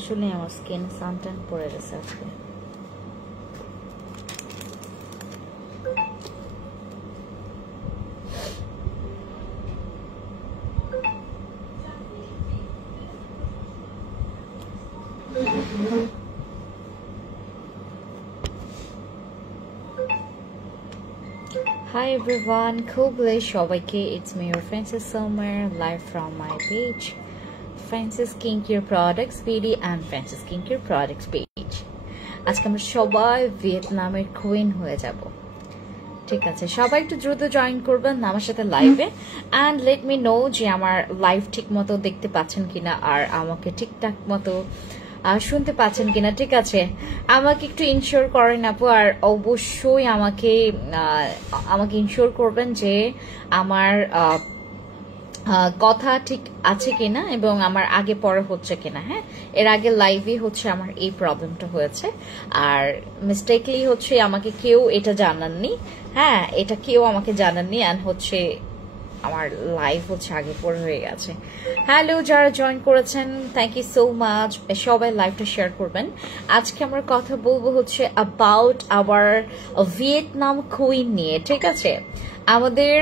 আসলে আমার skin suntan পড়ে গেছে আজকে। Hi everyone, খুবলে সবাইকে, it's me your Francis Sommer live from my page Francis Skincare Products BD and Francis Skincare Products page। আজকে আমরা সবাই ভিয়েতনামের কুইন হয়ে যাব, ঠিক আছে? সবাই একটু দ্রুত জয়েন করবেন আমার সাথে লাইভে, অ্যান্ড লেট মি নো যে আমার লাইভ ঠিক মতো দেখতে পাচ্ছেন কিনা আর আমাকে ঠিকঠাক মতো শুনতে পাচ্ছেন কিনা, ঠিক আছে? আমাকে একটু ইনশিওর করেন আপু, আর অবশ্যই আমাকে ইনশিওর করবেন যে আমার কথা ঠিক আছে কিনা এবং আমার আগে পরে হচ্ছে কিনা। হ্যাঁ, এর আগে লাইভে হচ্ছে আমার এই প্রবলেমটা হয়েছে, আর মিস্টেকলি হচ্ছে আমাকে কেউ এটা জানাননি। হ্যাঁ, এটা কেউ আমাকে জানাননি, অ্যান্ড হচ্ছে আমার লাইভ হচ্ছে আগে পরে হয়ে গেছে। হ্যালো, যারা জয়েন করেছেন থ্যাংক ইউ সো মাচ। সবাই লাইভটা শেয়ার করবেন। আজকে আমরা কথা বলবো হচ্ছে অ্যাবাউট আওয়ার ভিয়েতনাম কুইন নিয়ে, ঠিক আছে? আমাদের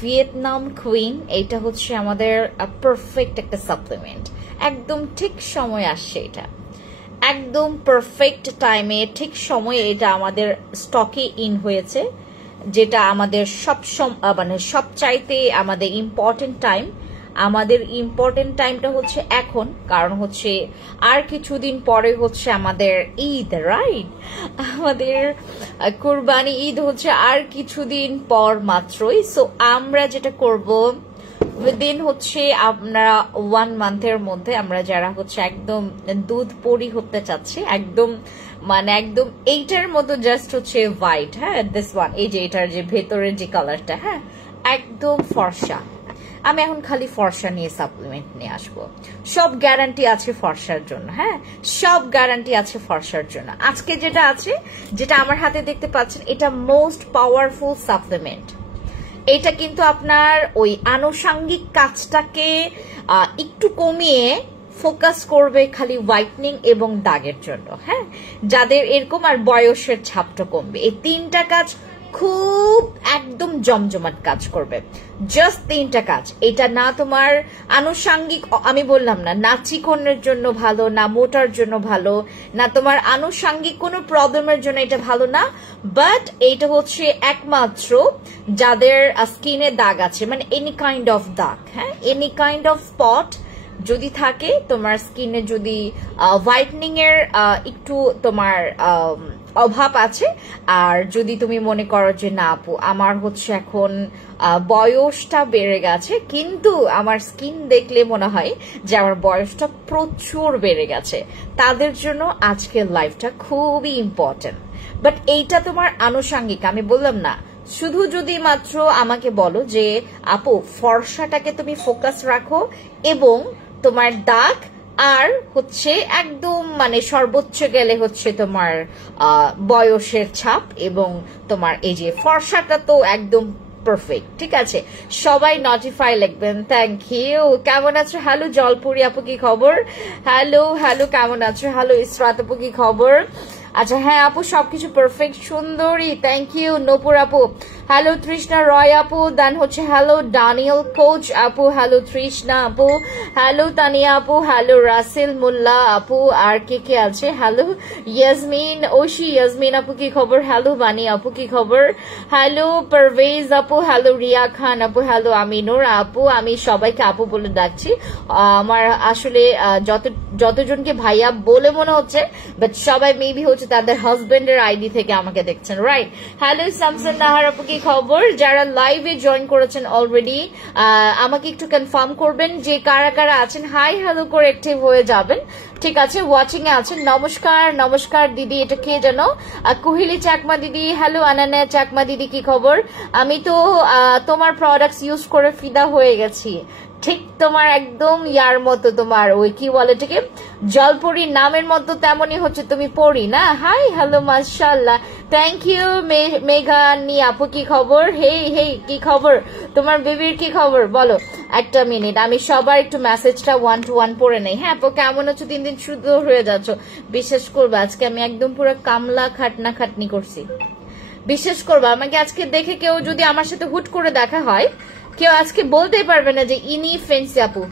ভিয়েতনাম কুইন, এটা হচ্ছে আমাদের পারফেক্ট একটা সাপ্লিমেন্ট। একদম ঠিক সময় আসছে, এটা একদম পারফেক্ট টাইমে ঠিক সময়ে এটা আমাদের স্টকে ইন হয়েছে, যেটা আমাদের সবচাইতে আমাদের ইম্পর্টেন্ট টাইম। আমাদের ইম্পর্টেন্ট টাইমটা হচ্ছে এখন, কারণ হচ্ছে আর কিছুদিন পরে হচ্ছে আমাদের ঈদ, রাইট? আমাদের কুরবানি ঈদ হচ্ছে আর কিছুদিন পর মাত্রই। সো আমরা যেটা করব উইদিন হচ্ছে আপনারা 1 মান্থের মধ্যে, আমরা যারা হচ্ছে একদম দুধ পরি হতে চাচ্ছি, একদম একদম এইটার মতো জাস্ট হচ্ছে হোয়াইট, হ্যাঁ, দিস ওয়ান, এই যে এটার যে ভেতরের যে কালারটা, হ্যাঁ, একদম ফর্সা। আমি এখন খালি ফর্সা নিয়ে সাপ্লিমেন্ট নিয়ে আসবো। সব গ্যারান্টি আছে ফর্সার জন্য, হ্যাঁ, সব গ্যারান্টি আছে ফর্সার জন্য। আজকে যেটা আছে, যেটা আমার হাতে দেখতে পাচ্ছেন, এটা মোস্ট পাওয়ারফুল সাপ্লিমেন্ট। এটা কিন্তু আপনার ওই আনুষঙ্গিক কাজটাকে একটু কমিয়ে ফোকাস করবে খালি হোয়াইটনিং এবং দাগের জন্য, হ্যাঁ, যাদের এরকম, আর বয়সের ছাপটা কমবে। এই 3টা কাজ খুব একদম জমজমাট কাজ করবে, জাস্ট 3টা কাজ। এটা না তোমার আনুষঙ্গিক, আমি বললাম না চিকনের জন্য ভালো, না মোটার জন্য ভালো, না তোমার আনুষঙ্গিক কোনো প্রবলেমের জন্য এটা ভালো না, বাট এটা হচ্ছে একমাত্র যাদের স্কিনে দাগ আছে, এনি কাইন্ড অফ দাগ, হ্যাঁ, এনি কাইন্ড অফ স্পট যদি থাকে তোমার স্কিনে, যদি হোয়াইটনিং এর একটু তোমার অভাব আছে, আর যদি তুমি মনে করো যে না আপু আমার হচ্ছে এখন বয়সটা বেড়ে গেছে, কিন্তু আমার স্কিন দেখলে মনে হয় যে আমার বয়সটা প্রচুর বেড়ে গেছে, তাদের জন্য আজকের লাইফটা খুবই ইম্পর্টেন্ট। বাট এইটা তোমার আনুষঙ্গিক, আমি বললাম না, শুধু যদি মাত্র আমাকে বলো যে আপু ফর্সাটাকে তুমি ফোকাস রাখো এবং তোমার দাগ আর হচ্ছে একদম সর্বোচ্চ গেলে হচ্ছে তোমার বয়সের ছাপ এবং তোমার এই যে ফর্সাটা, তো একদম পারফেক্ট, ঠিক আছে? সবাই নোটিফাই লিখবেন, থ্যাংক ইউ। কেমন আছো? হ্যালো জলপুরি আপু, কি খবর? হ্যালো হ্যালো, কেমন আছো? হ্যালো ইসরাত আপু, কি খবর? আচ্ছা, হ্যাঁ আপু, সবকিছু পারফেক্ট, সুন্দরী, থ্যাংক ইউ। নূপুর আপু, হ্যালো তৃষ্ণা রয় আপু, দেন হচ্ছে হ্যালো ডানিয়েল কোচ আপু, হ্যালো তৃষ্ণা আপু, হ্যালো তানিয়া আপু, হ্যালো রাসেল মোল্লা আপু, আর কে কে আছে? হ্যালো ইয়াসমিন ঐশী, ইয়াসমিন আপু কি খবর? হ্যালো বানি আপু, কি খবর? হ্যালো পারভেজ আপু, হ্যালো রিয়া খান আপু, হ্যালো আমিনুর আপু। আমি সবাইকে আপু বলে ডাকছি, আমার আসলে যতজনকে ভাইয়া বলে মনে হচ্ছে, বাট সবাই মেবি হচ্ছে তাদের হাজবেন্ডের আইডি থেকে আমাকে দেখছেন, রাইট? হ্যালো শামসুন নাহার আপু, কি খবর? যারা লাইভে জয়েন করেছেন অলরেডি, আমাকে একটু কনফার্ম করবেন যে কারা কারা আছেন। হাই হ্যালো করে অ্যাক্টিভ হয়ে যাবেন, ঠিক আছে? ওয়াচিং এ আছেন, নমস্কার নমস্কার দিদি, এটা কে জানো? কুহিলি চাকমা দিদি, হ্যালো আনানা চাকমা দিদি, কি খবর? আমি তো তোমার প্রোডাক্টস ইউজ করে ফিদা হয়ে গেছি, ঠিক তোমার একদম ইয়ার মতো, তোমার ওই কি বলে এটাকে জলপরীর নামের মতো তেমনই হচ্ছে তুমি পড়ি না। হাই হ্যালো মাশাআল্লাহ, থ্যাংক ইউ মেঘা নি আপু। কি খবর? হেই হেই কি খবর তোমার বেবির, কি খবর বলো? একটা মিনিট, আমি সবার একটু মেসেজটা 1 to 1 পড়ে নেই। হ্যাঁ আপু কেমন আছো? 3 দিন শুধু হয়ে যাচ্ছ। বিশ্বাস করবা আজকে আমি একদম পুরো কামলা খাটনি করছি। বিশ্বাস করবা আমাকে আজকে দেখে কেউ যদি আমার সাথে হুট করে দেখা হয়, কেউ আজকে বলতেই পারবে না যে ইনি ফেন্সি আপু।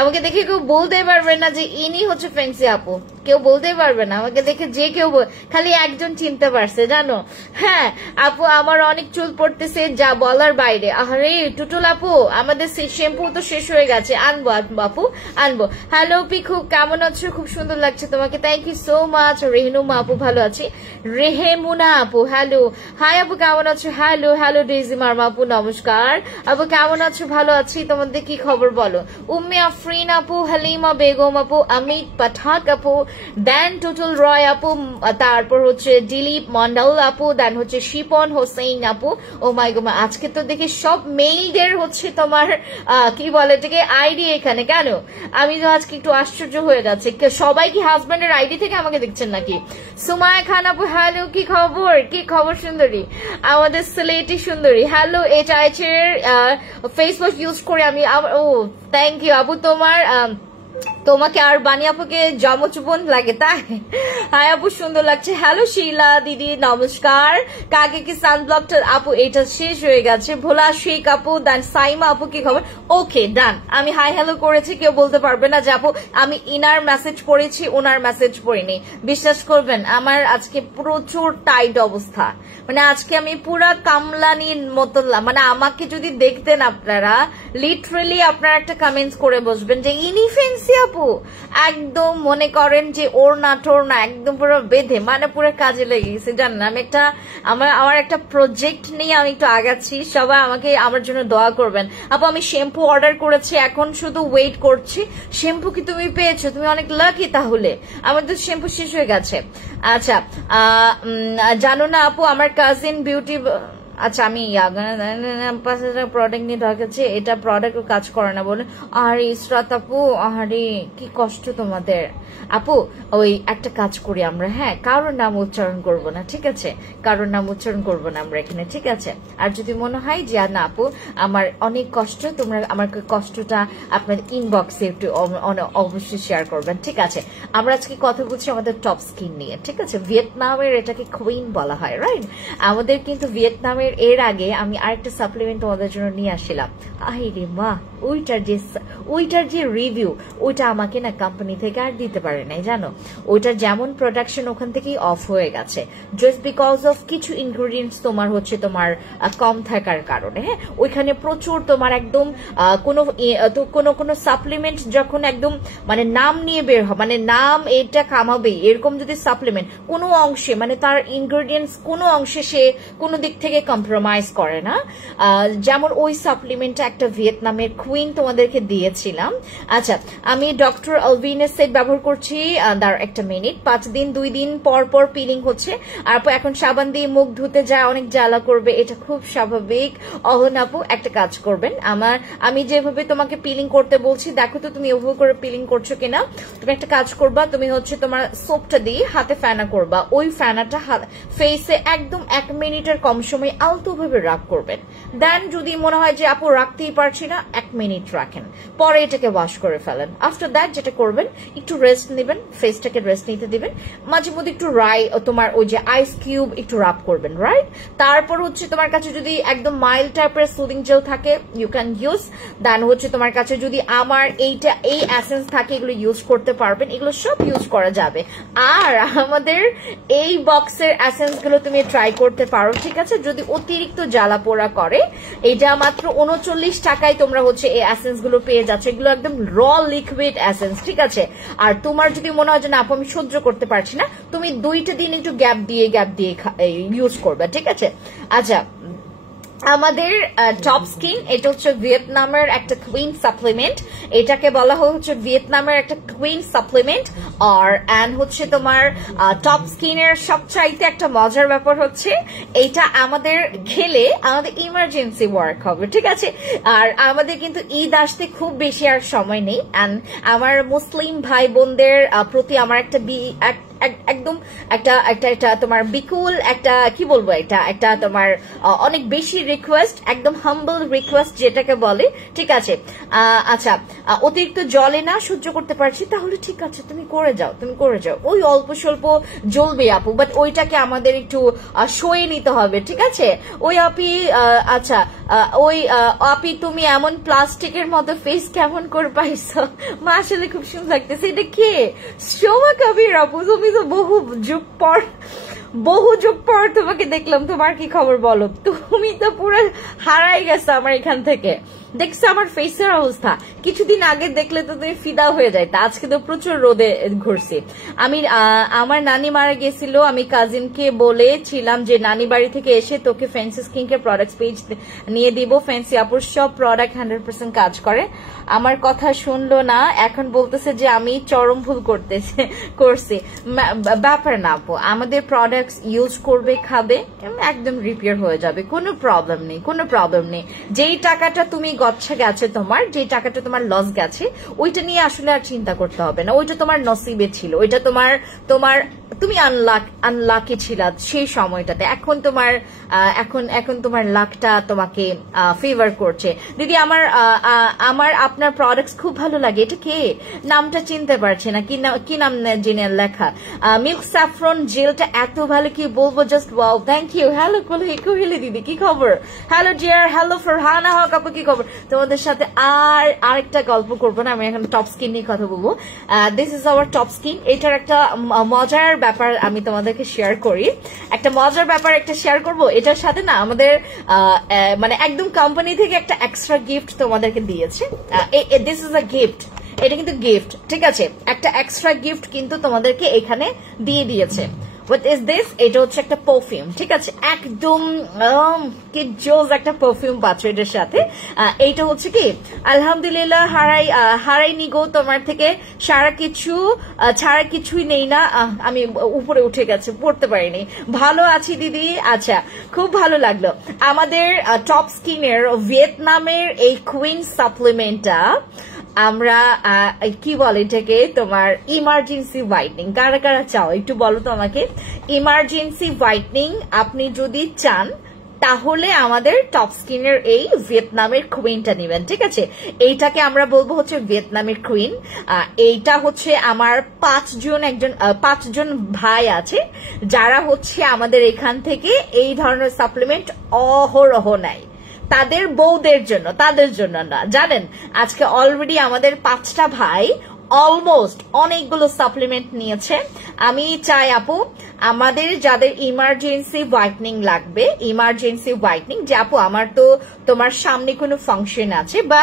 আমাকে দেখে কেউ বলতে পারবে না যে ইনি হচ্ছে ফেন্সি আপু, কেউ বলতে পারবে না আমাকে দেখে। যে কেউ খালি একজন চিনতে পারছে জানো। হ্যাঁ আপু আমার অনেক চুল পড়তেছে, যা বলার বাইরে। আরে টুটুল আপু আমাদের শ্যাম্পু তো শেষ হয়ে গেছে, আনবো আপু আনবো। হ্যালো পিকু কেমন আছো? খুব সুন্দর লাগছে তোমাকে, thank you so much. Rehnuma আপু ভালো আছি। রেহেমুনা আপু হ্যালো, হাই আপু কেমন আছো? হ্যালো হ্যালো ডেজি মার্মা আপু নমস্কার। আপু কেমন আছো? ভালো আছি, তোমাদের কি খবর বলো? উম্মে আফরিন আপু, হালিমা বেগম আপু, অমিত পাঠাক আপু, দেন টুটুল রয় আপু, তারপর হচ্ছে দিলীপ মন্ডল আপু, দেন হচ্ছে শিপন হোসেন আপু। ও মাই গড, আজকে তো দেখি সব মেইলদের হচ্ছে তোমার কি বলে এটাকে আইডি এখানে। কেন আমি তো আজকে একটু আশ্চর্য হয়ে যাচ্ছে, সবাই কি হাজবেন্ডের আইডি থেকে আমাকে দেখছেন নাকি? সুমায়া খান আপু হ্যালো, কি খবর? কি খবর সুন্দরী, আমাদের সিলেটি সুন্দরী। হ্যালো HIH এর ফেসবুক ইউজ করে আমি। ও থ্যাংক ইউ আপু, তোমাকে আর বানি আপুকে জমজ বোন লাগে তাই? হাই আপু সুন্দর লাগছে। হ্যালো শিলা দিদি নমস্কার। কাকে কি সানব্লকটা আপু এটা শেষ হয়ে গেছে। ভোলা শেখ আপু, দেন সাইমা আপু কি খবর? ওকে ডান, আমি হাই হ্যালো করেছি, কেউ বলতে পারবে না যে আপু আমি ইনার মেসেজ পড়েছি ওনার মেসেজ পড়িনি। বিশ্বাস করবেন আমার আজকে প্রচুর টাইট অবস্থা, মানে আজকে আমি পুরা কামলানির মতো, মানে আমাকে যদি দেখতেন আপনারা লিটারেলি আপনারা একটা কমেন্টস করে বসবেন যে ইনি ফেন্সি আপু। একদম মনে করেন যে ওর না টোর না একদম পুরো বেঁধে মানে পুরো কাজে লেগে গেছে জানেন। আমি একটা আমার একটা প্রজেক্ট নিয়ে আমি একটু আগাচ্ছি, সবাই আমাকে আমার জন্য দোয়া করবেন। আপু আমি শ্যাম্পু অর্ডার করেছি, এখন শুধু ওয়েট করছি। শ্যাম্পু কি তুমি পেয়েছো? তুমি অনেক লাকি তাহলে, আমার তো শ্যাম্পু শেষ হয়ে গেছে। আচ্ছা জানো না আপু আমার কাজিন বিউটি, আচ্ছা আমি প্রোডাক্ট নিয়ে ঢাকাচ্ছি, এটা প্রোডাক্ট কাজ করে না বলে। আর ইসরাত আপু আরে কি কষ্ট তোমাদের। আপু ওই একটা কাজ করি আমরা, হ্যাঁ কারোর নাম উচ্চারণ করব না, ঠিক আছে? কারোর নাম উচ্চারণ করব না আমরা এখানে, ঠিক আছে? আর যদি মনে হয় যে না আপু আমার অনেক কষ্ট, তোমরা আমার কষ্টটা আপনার ইনবক্সে একটু অবশ্যই শেয়ার করবেন, ঠিক আছে? আমরা আজকে কথা বলছি আমাদের টপ স্কিন নিয়ে, ঠিক আছে? ভিয়েতনামের এটাকে কুইন বলা হয়, রাইট? আমাদের কিন্তু ভিয়েতনামের এর আগে আমি আরেকটা সাপ্লিমেন্ট তোমাদের জন্য নিয়ে আসছিলাম। আরে মা ওইটার যে রিভিউ ওইটা আমাকে না কোম্পানি থেকে আর দিতে পারে নাই জানো। ওইটার যেমন প্রোডাকশন ওখান থেকেই অফ হয়ে গেছে, জাস্ট বিকজ অফ কিছু ইনগ্রিডিয়েন্টস তোমার হচ্ছে তোমার কম থাকার কারণে। হ্যাঁ ওইখানে প্রচুর তোমার একদম কোনো সাপ্লিমেন্ট যখন একদম মানে নাম নিয়ে বের হয়, মানে নাম এটা কামাবেই এরকম যদি সাপ্লিমেন্ট কোনো অংশে মানে তার ইনগ্রিডিয়েন্টস কোনো অংশে সে কোনো দিক থেকে কম্প্রোমাইজ করে না। যেমন ওই সাপ্লিমেন্টটা একটা ভিয়েতনামের কুইন তোমাদেরকে দিয়েছিলাম। আচ্ছা আমি ডক্টর আলভিনের সেট ব্যবহার করছি, তার একটা মিনিট 5 দিন 2 দিন পর পর পিলিং হচ্ছে। আর এখন সাবান দিয়ে মুখ ধুতে যায় অনেক জ্বালা করবে, এটা খুব স্বাভাবিক। অহন আপু একটা কাজ করবেন, আমি যেভাবে তোমাকে পিলিং করতে বলছি দেখো তো তুমি ওভাবে করে পিলিং করছো কিনা। তুমি একটা কাজ করবা, তুমি হচ্ছে তোমার সোপটা দিয়ে হাতে ফেনা করবা, ওই ফেনাটা ফেসে একদম 1 মিনিটের কম সময় আলতো ভাবে রাগ করবেন। দেন যদি মনে হয় যে আপু রাখতেই পারছি না 1 মিনিট রাখেন, পরে এটাকে ওয়াশ করে ফেলেন। আফটার দ্যাট যেটা করবেন একটু রেস্ট নেবেন, ফেসটাকে রেস্ট নিতে দিবেন, মাঝে মধ্যে একটু তোমার ওই যে আইস কিউব একটু রাব করবেন, রাইট? তারপর হচ্ছে তোমার কাছে যদি একদম মাইল্ড টাইপের সুদিং জেল থাকে ইউ ক্যান ইউজ। দেন হচ্ছে তোমার কাছে যদি আমার এই এসেন্স থাকে এগুলো ইউজ করতে পারবেন, এগুলো সব ইউজ করা যাবে। আর আমাদের এই বক্সের এসেন্স গুলো তুমি ট্রাই করতে পারো, ঠিক আছে? যদি অতিরিক্ত জ্বালা পোড়া করে এটা মাত্র 39 টাকায় তোমরা হচ্ছে এই এসেন্স গুলো পেয়ে যাচ্ছে, এগুলো একদম র লিকুইড এসেন্স, ঠিক আছে? আর তোমার যদি মনে হয় যে না আপু আমি সহ্য করতে পারছি না, তুমি 2টা দিন একটু গ্যাপ দিয়ে ইউজ করবে, ঠিক আছে? আচ্ছা আমাদের টপ স্কিন, এটা হচ্ছে ভিয়েতনামের একটা কুইন সাপ্লিমেন্ট, এটাকে বলা হচ্ছে ভিয়েতনামের একটা কুইন সাপ্লিমেন্ট। আর এন্ড হচ্ছে তোমার টপ স্কিনের সবচাইতে একটা মজার ব্যাপার হচ্ছে এটা আমাদের খেলে আমাদের ইমার্জেন্সি ওয়ার্ক হবে, ঠিক আছে। আর আমাদের কিন্তু ঈদ আসতে খুব বেশি আর সময় নেই, এন্ড আমার মুসলিম ভাই বোনদের প্রতি আমার একটা একদম একটা একটা এটা তোমার বিকুল একটা কি বলবো, এটা একটা তোমার অনেক বেশি রিকোয়েস্ট, একদম হাম্বল রিকোয়েস্ট যেটাকে বলে, ঠিক আছে। আচ্ছা, অতিরিক্ত জলে না সহ্য করতে পারছি, তাহলে ঠিক আছে তুমি করে যাও, তুমি করে যাও, ওই অল্প স্বল্প জ্বলবে আপু, বাট ওইটাকে আমাদের একটু সয়ে নিতে হবে, ঠিক আছে। ওই আপি আচ্ছা ওই আপি তুমি এমন প্লাস্টিকের মতো ফেস কেমন করে পাইছো, মা আসলে খুব সুন্দর লাগতেছে। এটা কে? সোমা কবির আপু, তুমি তো বহু যুগ পর তোমাকে দেখলাম, তোমার কি খবর বলো? তুমি তো পুরো হারাই গেছো আমার এখান থেকে। দেখছো আমার ফেসের অবস্থা, কিছুদিন আগে দেখলে তো তুমি ফিদা হয়ে যাইতা, আজকে তো প্রচুর রোদে ঘুরছি আমি। আমার নানি মারা গেছিল, আমি কাজিনকে বলেছিলাম যে নানি বাড়ি থেকে এসে তোকে fancy skin care product page নিয়ে দিব, ফ্যান্সি আপুর সব প্রোডাক্ট 100% কাজ করে। আমার কথা শুনলো না, এখন বলতেছে যে আমি চরম ভুল করছি। ব্যাপার না আপু, আমাদের প্রোডাক্টস ইউজ করবে, খাবে, একদম রিপেয়ার হয়ে যাবে, কোনো প্রবলেম নেই, কোনো প্রবলেম নেই। যেই টাকাটা তুমি গচ্ছা গেছে, তোমার যে টাকাটা তোমার লস গেছে, ওইটা নিয়ে আসলে আর চিন্তা করতে হবে না, ওইটা তোমার নসিবে ছিল, ওইটা তুমি আনলাকি ছিল সেই সময়টাতে। এখন তোমার লাকটা তোমাকে ফেভার করছে। দিদি আমার আপনার প্রোডাক্টস খুব ভালো লাগে। এটা কে? নামটা চিনতে পারছে না, কি নাম জেনে লেখা। মিল্ক স্যাফরন জেলটা এত ভালো, কি বলবো, just wow, thank you. Hello Koheli দিদি, কি খবর? Hello dear, hello Farhana Haque আপু, কি খবর? তোমাদের সাথে আরেকটা গল্প করবো না, আমি এখন টপ স্কিন নিয়ে কথা বলবো। This is our top skin. এটার একটা মজার ব্যাপার আমি তোমাদেরকে শেয়ার করি, একটা মজার ব্যাপার একটা শেয়ার করবো। এটার সাথে না আমাদের মানে একদম কোম্পানি থেকে একটা এক্সট্রা গিফট তোমাদেরকে দিয়েছে। দিস ইজ আ গিফট, এটা কিন্তু গিফট, ঠিক আছে, একটা এক্সট্রা গিফট কিন্তু তোমাদেরকে এখানে দিয়ে দিয়েছে। What is this? এটা হচ্ছে একটা পারফিউম, ঠিক আছে, একদম কি জোস একটা পারফিউম পাচ্ছ এটার সাথে। এইটা হচ্ছে কি, আলহামদুলিল্লাহ হারাই নিগো তোমার থেকে ছাড়া কিছুই নেই না। আমি উপরে উঠে গেছে, পড়তে পারিনি। ভালো আছি দিদি। আচ্ছা, খুব ভালো লাগলো। আমাদের টপ স্কিনের ভিয়েতনামের এই কুইন সাপ্লিমেন্টটা আমরা কি বলে এটাকে, তোমার ইমার্জেন্সি হোয়াইটনিং। কারা কারা চাও একটু বলো তো আমাকে। ইমার্জেন্সি হোয়াইটনিং আপনি যদি চান তাহলে আমাদের টপ স্কিনের এই ভিয়েতনামের কুইনটা নেবেন, ঠিক আছে। এইটাকে আমরা বলবো হচ্ছে ভিয়েতনামের কুইন। এইটা হচ্ছে আমার 5জন ভাই আছে যারা হচ্ছে আমাদের এখান থেকে এই ধরনের সাপ্লিমেন্ট অহরহ নেয়, তাদের বউদের জন্য, তাদের জন্য না, জানেন। আজকে অলরেডি আমাদের 5টা ভাই অলমোস্ট অনেকগুলো সাপ্লিমেন্ট নিয়েছে। আমি চাই আপু আমাদের যাদের ইমার্জেন্সি হোয়াইটনিং লাগবে, ইমার্জেন্সি হোয়াইটনিং, যে আপু আমার তো তোমার সামনে কোনো ফাংশন আছে, বা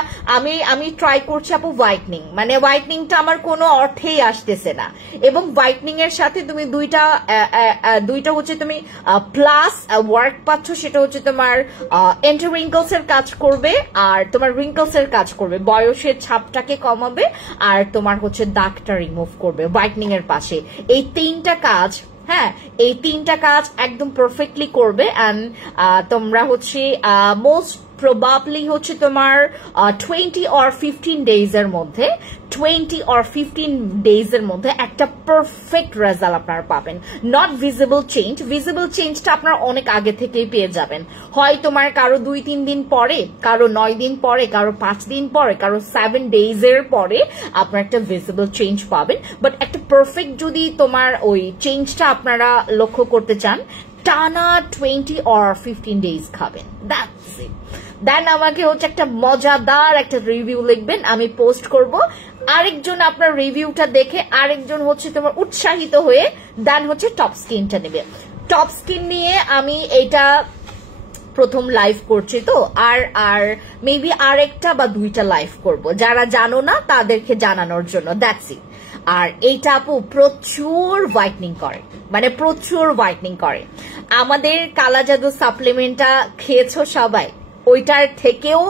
আমি ট্রাই করছি আপু হোয়াইটনিং, মানে হোয়াইটনিংটা আমার কোনো অর্থেই আসতেছে না, এবং হোয়াইটনিং এর সাথে তুমি দুইটা হচ্ছে তুমি প্লাস ওয়ার্ক পাচ্ছ, সেটা হচ্ছে তোমার এন্টি রিঙ্কলস এর কাজ করবে, আর তোমার রিঙ্কলস এর কাজ করবে, বয়সের ছাপটাকে কমাবে, আর তোমার হচ্ছে দাগটা রিমুভ করবে হোয়াইটনিং এর পাশে। এই 3টা কাজ, হ্যাঁ, এই 3টা কাজ একদম পারফেক্টলি করবে। এন্ড তোমরা হচ্ছে মোস্ট প্রবাবলি হচ্ছে তোমার 20 or 15 days এর মধ্যে 20 or 15 days এর মধ্যে একটা পারফেক্ট রেজাল্ট আপনারা পাবেন। নট ভিজিবল চেঞ্জ, ভিজিবল চেঞ্জটা আপনারা অনেক আগে থেকেই পেয়ে যাবেন। হয় তোমার কারো 2-3 দিন পরে, কারো 9 দিন পরে, কারো 5 দিন পরে, কারো 7 days এর পরে আপনারা একটা ভিজিবল চেঞ্জ পাবেন। বাট একটা পারফেক্ট যদি তোমার ওই চেঞ্জটা আপনারা লক্ষ্য করতে চান, টানা 20 or 15 days খাবেন, দ্যাটস ইট। দেন আমাকে হচ্ছে একটা মজাদার একটা রিভিউ লিখবেন, আমি পোস্ট করব। আরেকজন আপনার রিভিউটা দেখে আরেকজন হচ্ছে তোমার উৎসাহিত হয়ে দেন হচ্ছে টপ স্কিনটা নেবে। টপ স্কিন নিয়ে আমি এটা প্রথম লাইভ করছি, তো আর মেবি আরেকটা বা 2টা লাইভ করব, যারা জানো না তাদেরকে জানানোর জন্য, দ্যাটস ইট। আর এইটা আপু প্রচুর হোয়াইটনিং করে, মানে প্রচুর হোয়াইটনিং করে। আমাদের কালা জাদু সাপ্লিমেন্টটা খেয়েছো সবাই, ওইটার থেকেও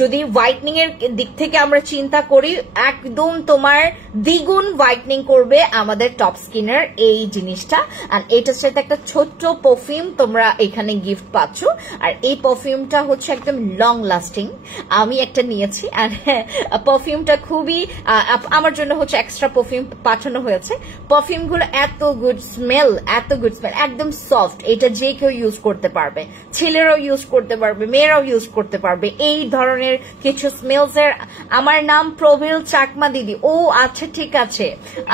যদি হোয়াইটনিং এর দিক থেকে আমরা চিন্তা করি, একদম তোমার দ্বিগুণ হোয়াইটনিং করবে আমাদের টপ স্কিনের এই জিনিসটা। আর এটার সাথে একটা ছোট্ট পারফিউম তোমরা এখানে গিফট পাচ্ছ, আর এই পারফিউমটা হচ্ছে একদম লং লাস্টিং। আমি একটা নিয়েছি, আর পারফিউমটা খুবই আমার জন্য হচ্ছে এক্সট্রা পারফিউম পাঠানো হয়েছে। পারফিউম গুলো এত গুড স্মেল, এত গুড স্মেল, একদম সফট। এটা যে কেউ ইউজ করতে পারবে, ছেলেরাও ইউজ করতে পারবে, মেয়েরাও ইউজ করতে পারবে। এই ধরনের কিছু স্মেলস এর। আমার নাম প্রবীল চাকমা দিদি। ও আচ্ছা, ঠিক আছে,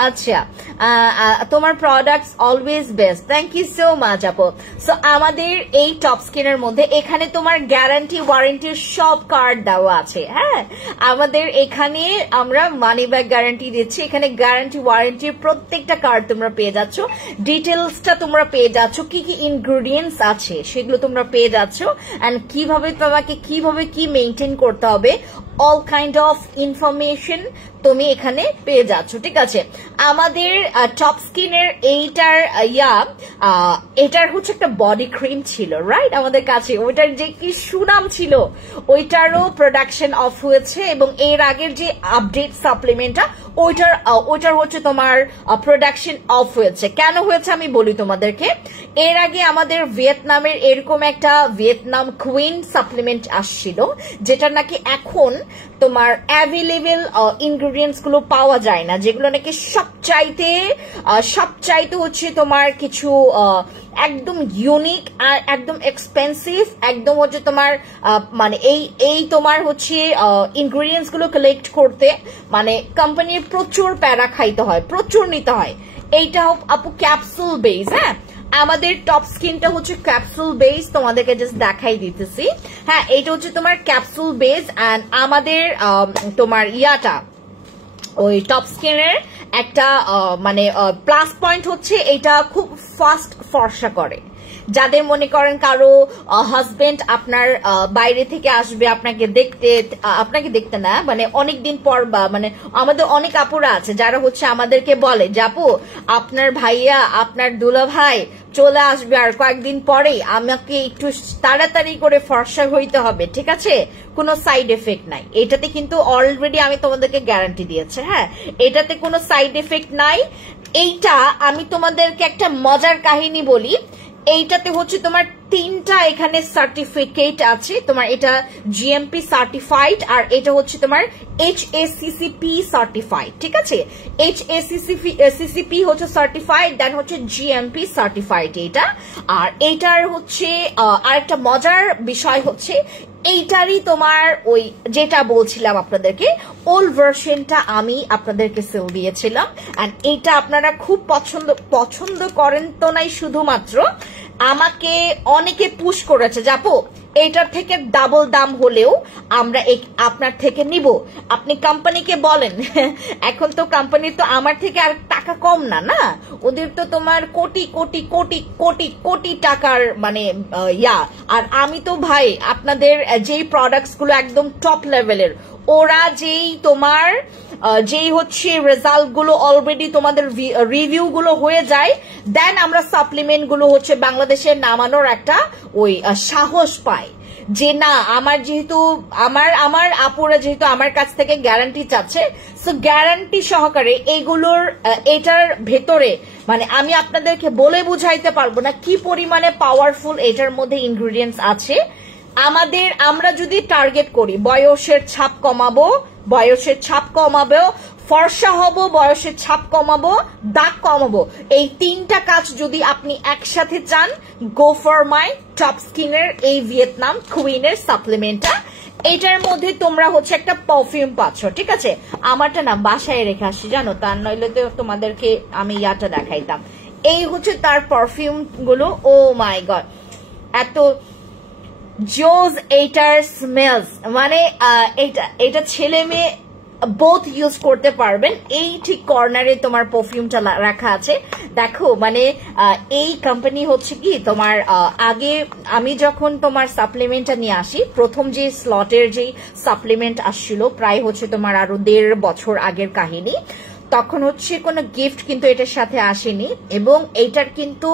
আচ্ছা, তোমার products always best, thank you so much আপু। সো আমাদের এই টপ স্কিনের মধ্যে এখানে তোমার গ্যারান্টি ওয়ারেন্টির সব কার্ড দেওয়া আছে। হ্যাঁ, আমাদের এখানে আমরা মানি ব্যাক গ্যারান্টি দিচ্ছি, এখানে গ্যারান্টি ওয়ারেন্টির প্রত্যেকটা কার্ড তোমরা পেয়ে যাচ্ছ, ডিটেলসটা তোমরা পেয়ে যাচ্ছ, কি কি ইনগ্রেডিয়েন্টস আছে সেগুলো তোমরা পেয়ে যাচ্ছ, এন্ড কিভাবে তোমাকে কিভাবে কি মেনটেন করতে হবে, অল কাইন্ড অফ ইনফরমেশন তুমি এখানে পেয়ে যাচ্ছ। ঠিক আছে, আমাদের টপ স্কিনের এইটার এটার হচ্ছে একটা বডি ক্রিম ছিল, রাইট, আমাদের কাছে ওইটার যে কি সুনাম ছিল, ওইটারও প্রোডাকশন অফ হয়েছে, এবং এর আগের যে আপডেট সাপ্লিমেন্টটা ওইটার হচ্ছে তোমার প্রোডাকশন অফ হয়েছে। কেন হয়েছে আমি বলি তোমাদেরকে। এর আগে আমাদের ভিয়েতনামের এরকম একটা ভিয়েতনাম কুইন সাপ্লিমেন্ট আসছিল, যেটা নাকি এখন তোমার অ্যাভেলেবেল ইনগ্রেডিয়েন্টস গুলো পাওয়া যায় না, যেগুলো নাকি সবচাইতে হচ্ছে তোমার কিছু একদম ইউনিক আর একদম এক্সপেন্সিভ, একদম হচ্ছে তোমার মানে এই তোমার হচ্ছে ইনগ্রেডিয়েন্টস গুলো কালেক্ট করতে মানে কোম্পানির প্রচুর প্যারা খাইতে হয়, প্রচুর নিতে হয়। এইটা আপু ক্যাপসুল বেস। হ্যাঁ, আমাদের টপ স্কিনটা হচ্ছে ক্যাপসুল বেস, তোমাদেরকে জাস্ট দেখাই দিতেছি। হ্যাঁ, এইটা হচ্ছে তোমার ক্যাপসুল বেস, এন্ড আমাদের তোমার ওই টপ স্কিনের একটা মানে প্লাস পয়েন্ট হচ্ছে এটা খুব ফাস্ট ফর্সা করে। যাদের মনে করেন কারো হাজবেন্ড আপনার বাইরে থেকে আসবে আপনাকে দেখতে না, মানে অনেকদিন পর, বা মানে আমাদের অনেক আপুরা আছে যারা হচ্ছে আমাদেরকে বলে যে আপু আপনার ভাইয়া, আপনার দুলা ভাই চলে আসবে আর কয়েকদিন পরেই, আমাকে একটু তাড়াতাড়ি করে ফর্সা হইতে হবে, ঠিক আছে, কোনো সাইড এফেক্ট নাই। এটাতে কিন্তু অলরেডি আমি তোমাদেরকে গ্যারান্টি দিয়েছি। হ্যাঁ, এটাতে কোনো সাইড এফেক্ট নাই। এইটা আমি তোমাদেরকে একটা মজার কাহিনী বলি। এইটাতে হচ্ছে তোমার 3টা এখানে সার্টিফিকেট আছে, তোমার এটা জিএমপি সার্টিফাইড, আর এটা হচ্ছে তোমার HACCP সার্টিফাইড। ঠিক আছে, HACCP হচ্ছে সার্টিফাইড, দেন হচ্ছে জিএমপি সার্টিফাইড এটা। আর এইটার হচ্ছে আরেকটা মজার বিষয় হচ্ছে এইটারই তোমার ওই যেটা বলছিলাম আপনাদেরকে, ওল্ড ভার্সনটা আমি আপনাদেরকে সেল দিয়েছিলাম, এন্ড এইটা আপনারা খুব পছন্দ করেন তো নাই, শুধুমাত্র আমাকে অনেকে পুশ করেছে যে আপু এইটার থেকে ডাবল দাম হলেও আমরা আপনার থেকে নিব। আপনি কোম্পানিকে বলেন, এখন তো কোম্পানির তো আমার থেকে আর টাকা কম না, ওদের তো তোমার কোটি কোটি কোটি কোটি কোটি টাকার মানে আর আমি তো ভাই আপনাদের যেই প্রোডাক্টস গুলো একদম টপ লেভেলের, ওরা যেই হচ্ছে রেজাল্ট গুলো অলরেডি তোমাদের রিভিউ গুলো হয়ে যায়, দেন আমরা সাপ্লিমেন্ট গুলো হচ্ছে বাংলাদেশে নামানোর একটা ওই সাহস পায় যে না, আমার যেহেতু আমার আপুরা যেহেতু আমার কাছ থেকে গ্যারান্টি চাচ্ছে, সো গ্যারান্টি সহকারে এইগুলোর এটার ভেতরে মানে আমি আপনাদেরকে বলে বুঝাইতে পারবো না কি পরিমাণে পাওয়ারফুল এটার মধ্যে ইনগ্রেডিয়েন্টস আছে। আমরা যদি টার্গেট করি বয়সের ছাপ কমাবো, ফর্সা হব, বয়সের ছাপ কমাবো, দাগ কমাবো, এই 3টা কাজ যদি আপনি একসাথে চান, গো ফর মাই টপ স্কিনের এই ভিয়েতনাম কুইনের সাপ্লিমেন্টটা। এটার মধ্যে তোমরা হচ্ছে একটা পারফিউম পাচ্ছ। ঠিক আছে, আমারটা না বাসায় রেখে আসছি জানো, তার নইলে তো তোমাদেরকে আমি দেখাইতাম। এই হচ্ছে তার পারফিউম গুলো। ও মাই গড, এত জোজ এইটার স্মেলস, মানে এটা ছেলে মেয়ে বোথ ইউজ করতে পারবেন। এই ঠিক কর্নারে তোমার পারফিউমটা রাখা আছে, দেখো মানে এই কোম্পানি হচ্ছে কি তোমার আগে আমি যখন তোমার সাপ্লিমেন্টটা নিয়ে আসি, প্রথম যে স্লটের যে সাপ্লিমেন্ট আসছিল প্রায় হচ্ছে তোমার আরো 1.5 বছর আগের কাহিনী, তখন হচ্ছে কোনো গিফট কিন্তু এটার সাথে আসেনি, এবং এইটার কিন্তু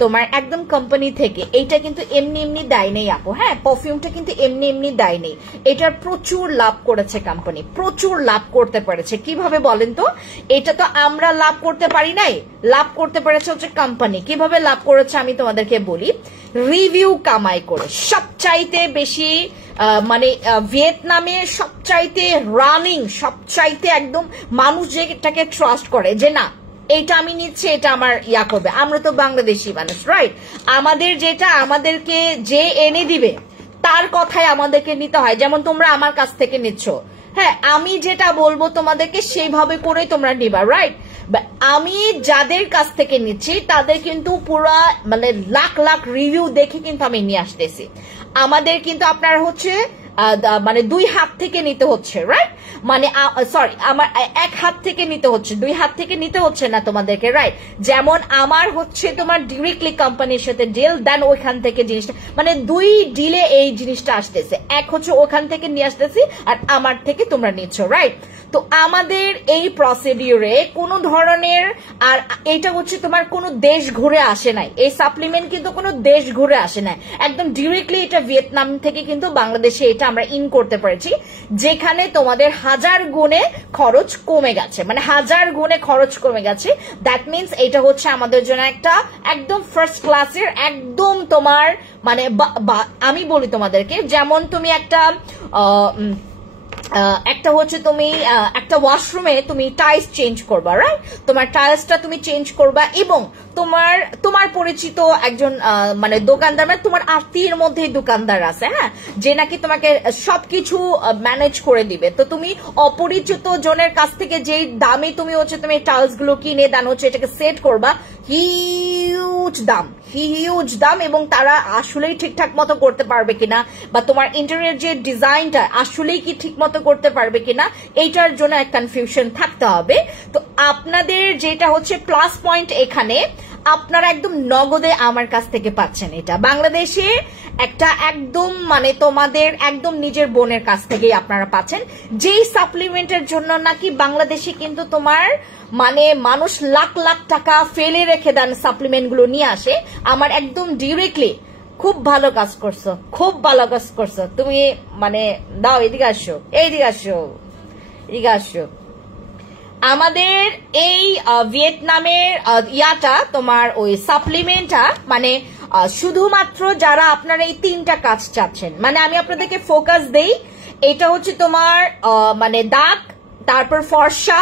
তোমার একদম কোম্পানি থেকে এইটা কিন্তু এমনি এমনি দেয় নেই আপু। হ্যাঁ, পারফিউমটা কিন্তু এমনি এমনি দেয় নেই, এটার প্রচুর লাভ করেছে কোম্পানি, প্রচুর লাভ করতে পেরেছে। কিভাবে বলেন তো? এটা তো আমরা লাভ করতে পারি নাই, লাভ করতে পেরেছে হচ্ছে কোম্পানি। কিভাবে লাভ করেছে আমি তোমাদেরকে বলি, রিভিউ কামাই করে। সবচাইতে বেশি মানে ভিয়েতনামে সবচাইতে রানিং, সবচাইতে একদম মানুষ যেটাকে ট্রাস্ট করে যে না এটা আমি নিচ্ছি, এটা আমার ইয়া করবে। আমরা তো বাংলাদেশি মানুষ, রাইট? আমাদের যেটা আমাদেরকে যে এনে দিবে তার কথাই আমাদেরকে নিতে হয়। যেমন তোমরা আমার কাছ থেকে নিচ্ছ, হ্যাঁ আমি যেটা বলবো তোমাদেরকে সেইভাবে করে তোমরা নিবা, রাইট? আমি যাদের কাছ থেকে নিচ্ছি তাদের কিন্তু পুরা মানে লাখ লাখ রিভিউ দেখে কিন্তু আমি নিয়ে আসতেছি। আমাদের কিন্তু আপনার হচ্ছে মানে 2 হাত থেকে নিতে হচ্ছে, রাইট? মানে সরি, আমার 1 হাত থেকে নিতে হচ্ছে, 2 হাত থেকে নিতে হচ্ছে না তোমাদেরকে, রাইট? যেমন আমার হচ্ছে তোমার ডিরেক্টলি কোম্পানির সাথে ডিল, দেন ওইখান থেকে জিনিসটা মানে 2 ডিলে এই জিনিসটা আসতেছে। এক হচ্ছে ওখান থেকে নিয়ে আসতেছি আর আমার থেকে তোমরা নিচ্ছ, রাইট? তো আমাদের এই প্রসিডিউরে কোনো ধরনের, আর এটা হচ্ছে তোমার কোনো দেশ ঘুরে আসে নাই, এই সাপ্লিমেন্ট কিন্তু কোনো দেশ ঘুরে আসে নাই, একদম ডিরেক্টলি এটা ভিয়েতনাম থেকে কিন্তু বাংলাদেশে এটা আমরা ইন করতে পেরেছি, যেখানে তোমাদের 1000 গুণে খরচ কমে গেছে, মানে 1000 গুণে খরচ কমে গেছে। দ্যাট মিনস এটা হচ্ছে আমাদের জন্য একটা একদম ফার্স্ট ক্লাসের, একদম তোমার মানে আমি বলি তোমাদেরকে, যেমন তুমি একটা হচ্ছে তুমি একটা ওয়াশরুমে তুমি টাইলস চেঞ্জ করবা, রাইট? তোমার টাইলসটা তুমি চেঞ্জ করবা, এবং তোমার পরিচিত একজন মানে দোকানদার, মানে তোমার আত্মীয়ের মধ্যেই দোকানদার আছে, হ্যাঁ, যে নাকি তোমাকে সবকিছু ম্যানেজ করে দিবে। তো তুমি অপরিচিত জনের কাছ থেকে যেই দামে তুমি হচ্ছে তুমি টাইলস গুলো কিনে দেন হচ্ছে এটাকে সেট করবা, হিউজ দাম, এবং তারা আসলেই ঠিকঠাক মতো করতে পারবে কিনা, বা তোমার ইন্টেরিয়র যে ডিজাইনটা আসলেই কি ঠিক মতো করতে পারবে কিনা, এইটার জন্য এক কনফিউশন থাকতে হবে। তো আপনাদের যেটা হচ্ছে প্লাস পয়েন্ট, এখানে আপনারা একদম নগদে আমার কাছ থেকে পাচ্ছেন। এটা বাংলাদেশে একটা একদম মানে তোমাদের একদম নিজের বোনের কাছ থেকেই আপনারা পাচ্ছেন, যেই সাপ্লিমেন্টের জন্য নাকি বাংলাদেশে কিন্তু তোমার মানে মানুষ লাখ লাখ টাকা ফেলে রেখে দেন সাপ্লিমেন্ট গুলো নিয়ে আসে। আমার একদম ডিরেক্টলি খুব ভালো কাজ করছো, খুব ভালো কাজ করছো তুমি, মানে দাও এদিকে আসো, এইদিকে আসো, এদিকে আসো। আমাদের এই ভিয়েতনামের ইয়াটা তোমার ওই সাপ্লিমেন্টটা মানে শুধুমাত্র যারা আপনারা এই 3টা কাজ চাচ্ছেন, মানে আমি আপনাদেরকে ফোকাস দেই, এটা হচ্ছে তোমার মানে দাগ, তারপর ফর্সা,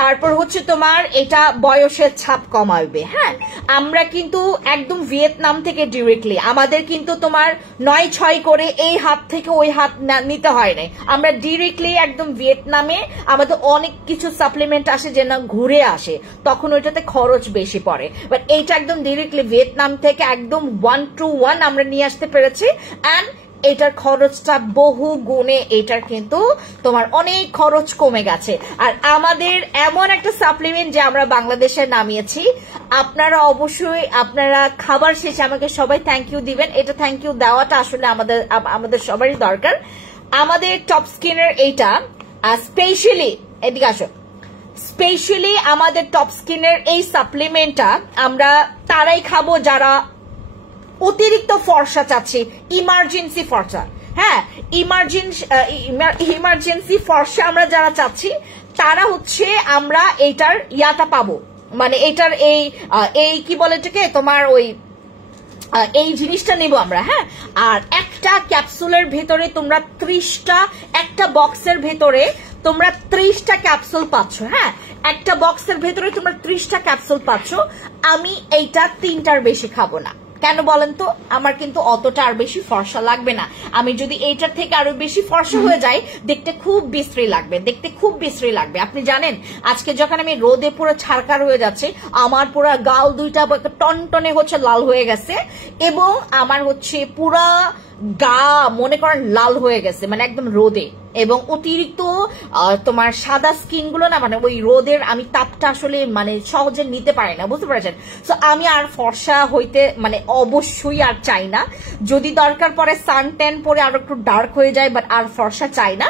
তারপর হচ্ছে তোমার এটা বয়সের ছাপ কমাবে। হ্যাঁ, আমরা কিন্তু একদম ভিয়েতনাম থেকে ডিরেক্টলি, আমাদের কিন্তু তোমার 9-6 করে এই হাত থেকে ওই হাত নিতে হয় নাই, আমরা ডিরেক্টলি একদম ভিয়েতনামে আমাদের অনেক কিছু সাপ্লিমেন্ট আসে যে না ঘুরে আসে, তখন ওইটাতে খরচ বেশি পড়ে, বাট এইটা একদম ডিরেক্টলি ভিয়েতনাম থেকে একদম 1 to 1 আমরা নিয়ে আসতে পেরেছি। অ্যান্ড এটার খরচটা বহু গুণে, এটার কিন্তু তোমার অনেক খরচ কমে গেছে। আর আমাদের এমন একটা সাপ্লিমেন্ট যে আমরা বাংলাদেশে নামিয়েছি, আপনারা অবশ্যই আপনারা খাবার শেষে আমাকে সবাই থ্যাংক ইউ দিবেন, এটা থ্যাংক ইউ দেওয়াটা আসলে আমাদের সবারই দরকার। আমাদের টপ স্কিনের এইটা স্পেশালি, এদিকে আসো, স্পেশালি আমাদের টপ স্কিনের এই সাপ্লিমেন্টটা আমরা তারাই খাবো যারা অতিরিক্ত ফর্সা চাচ্ছি, ইমার্জেন্সি ফর্সা। হ্যাঁ, ইমার্জেন্সি ফর্সা আমরা যারা চাচ্ছি তারা হচ্ছে আমরা এইটার ইয়াটা পাবো, মানে এটার এই কি বলে এটাকে তোমার ওই এই জিনিসটা নেব আমরা। হ্যাঁ, আর একটা ক্যাপসুলের ভেতরে তোমরা 30টা, একটা বক্সের ভেতরে তোমরা 30টা ক্যাপসুল পাচ্ছ। হ্যাঁ, একটা বক্সের ভেতরে তোমরা 30টা ক্যাপসুল পাচ্ছ। আমি এইটা 3টার বেশি খাবো না, কেন বলেন তো? আমার কিন্তু অতটা আর বেশি ফর্সা লাগবে না। আমি যদি এইটার থেকে আরো বেশি ফর্সা হয়ে যাই, দেখতে খুব বিশ্রী লাগবে, দেখতে খুব বিশ্রী লাগবে। আপনি জানেন আজকে যখন আমি রোদে পুরো ছারকার হয়ে যাচ্ছে, আমার পুরো গাল দুইটা টনটনে হচ্ছে লাল হয়ে গেছে, এবং আমার হচ্ছে পুরা গা মনে করেন লাল হয়ে গেছে, মানে একদম রোদে এবং অতিরিক্ত তোমার সাদা স্কিন গুলো না মানে ওই রোদের আমি তাপটা আসলে মানে সহজে নিতে পারি না, বুঝতে পারছেন? সো আমি আর ফর্সা হইতে মানে অবশ্যই আর চাই না। যদি দরকার পড়ে সান ট্যান পরে আরো একটু ডার্ক হয়ে যায়, বাট আর ফর্সা চাই না।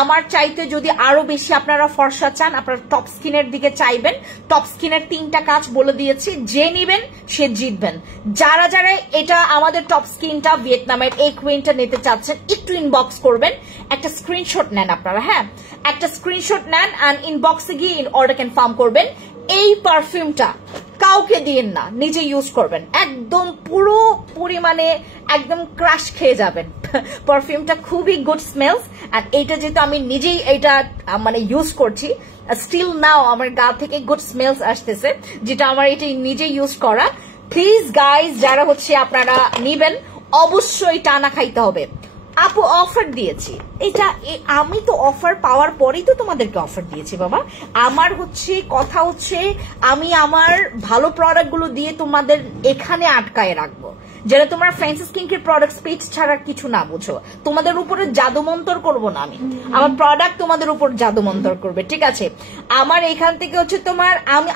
আমার চাইতে যদি আরো বেশি আপনারা ফর্সা চান, আপনারা টপ স্কিনের দিকে চাইবেন। টপ স্কিনের 3টা কাজ বলে দিয়েছি, যে নিবেন সে জিতবেন। যারা যারা এটা আমাদের টপ স্কিনটা ভিয়েতনামের এই কুইনটা নিতে চাচ্ছেন, একটু ইনবক্স করবেন, একটা স্ক্রিনশট নেন আপনারা, হ্যাঁ একটা স্ক্রিনশট নেন অ্যান্ড ইনবক্সে গিয়ে অর্ডার কনফার্ম করবেন। এই পারফিউমটা কাউকে দিয়েন না, নিজে ইউজ করবেন, একদম পুরো পরিমাণে একদম ক্রাশ খেয়ে যাবেন। পারফিউমটা খুবই গুড স্মেলস, আর এইটা যেহেতু আমি নিজেই এটা মানে ইউজ করছি, স্টিল নাও আমার গা থেকে গুড স্মেলস আসতেছে, যেটা আমার এটা নিজে ইউজ করা। প্লিজ গাইজ, যারা হচ্ছে আপনারা নিবেন অবশ্যই টানা খাইতে হবে। আপু অফার দিয়েছি, এটা আমি তো অফার পাওয়ার পরেই তো তোমাদেরকে অফার দিয়েছি বাবা। আমার হচ্ছে কথা হচ্ছে আমি আমার ভালো প্রোডাক্ট গুলো দিয়ে তোমাদের এখানে আটকায় রাখবো, যেটা তোমার fancy skin care product page ছাড়া কিছু না বুঝো। তোমাদের উপরে জাদুমন্তর করব না আমি, আমার প্রোডাক্ট তোমাদের উপর জাদুমন্তর করবে, ঠিক আছে? আমার এখান থেকে হচ্ছে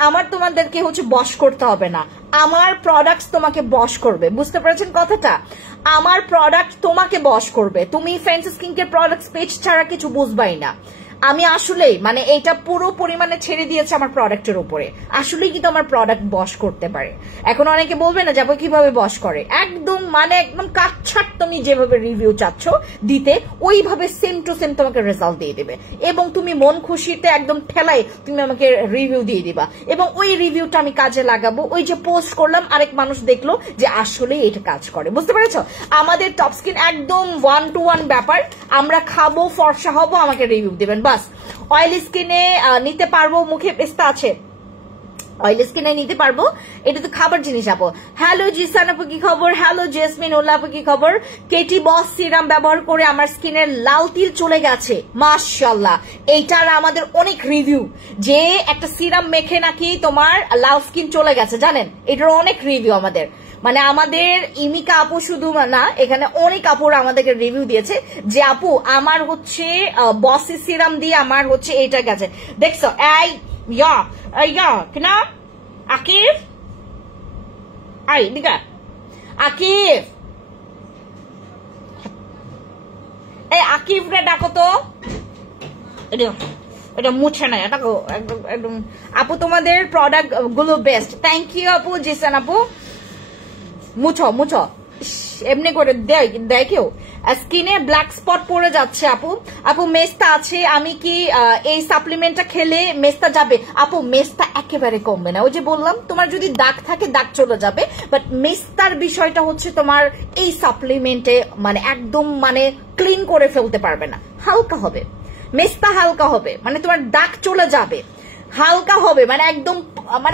আমার তোমাদেরকে হচ্ছে বশ করতে হবে না, আমার প্রোডাক্টস তোমাকে বশ করবে, বুঝতে পেরেছেন কথাটা? আমার প্রোডাক্ট তোমাকে বশ করবে, তুমি fancy skin care products page ছাড়া কিছু বুঝবাই না। আমি আসলেই মানে এটা পুরো পরিমাণে ছেড়ে দিয়েছে আমার প্রোডাক্টের উপরে, আসলেই কিন্তু আমার প্রোডাক্ট বশ করতে পারে। এখন অনেকে বলবে না যাবো কিভাবে বশ করে, একদম মানে একদম কাটছাট তুমি যেভাবে রিভিউ চাচ্ছ দিতে, ওইভাবে সেম টু সেম তোমাকে রেজাল্ট দিয়ে দেবে, এবং তুমি মন খুশিতে একদম ঠেলাই তুমি আমাকে রিভিউ দিয়ে দিবা, এবং ওই রিভিউটা আমি কাজে লাগাবো। ওই যে পোস্ট করলাম, আরেক মানুষ দেখলো যে আসলেই এটা কাজ করে, বুঝতে পেরেছ? আমাদের টপ স্কিন একদম 1 to 1 ব্যাপার, আমরা খাবো, ফর্সা হবো, আমাকে রিভিউ দিবেন বাস। অয়েলি স্কিনে নিতে পারবো, মুখে পেস্তা আছে, অয়েলি স্কিনে নিতে পারবো, এটা তো খাবার জিনিস আপু। হ্যালো জিসান আপু কি খবর? হ্যালো জেসমিন ওল্লা আপু কি খবর? কেটি বস সিরাম ব্যবহার করে আমার স্কিনের লাল তিল চলে গেছে, মাশাআল্লাহ। এইটার আমাদের অনেক রিভিউ, যে একটা সিরাম মেখে নাকি তোমার লাল স্কিন চলে গেছে, জানেন? এটার অনেক রিভিউ আমাদের, মানে আমাদের ইমিকা আপু শুধু না, এখানে অনেক আপুরা আমাদেরকে রিভিউ দিয়েছে যে আপু আমার হচ্ছে বসি সিরাম দিয়ে আমার হচ্ছে এইটা গেছে। দেখছো এই কিনা আকিফ, আই দিকা আকিফ, এই আকিফ রে ডাকো তো, এটা মুছে না, এটা একদম একদম। আপু তোমাদের প্রোডাক্ট গুলো বেস্ট, থ্যাংক ইউ আপু জিসান আপু। মুছো মুছো এমনি করে দেখেও স্কিনে ব্ল্যাক স্পট পড়ে যাচ্ছে আপু। আপু মেস্তা আছে, আমি কি এই সাপ্লিমেন্টটা খেলে মেস্তা যাবে? আপু মেস্তা একেবারে কমবে না, ওই যে বললাম তোমার যদি দাগ থাকে দাগ চলে যাবে, বাট মেস্তার বিষয়টা হচ্ছে তোমার এই সাপ্লিমেন্টে মানে একদম মানে ক্লিন করে ফেলতে পারবে না, হালকা হবে মেস্তা, হালকা হবে মানে তোমার দাগ চলে যাবে, হালকা হবে মানে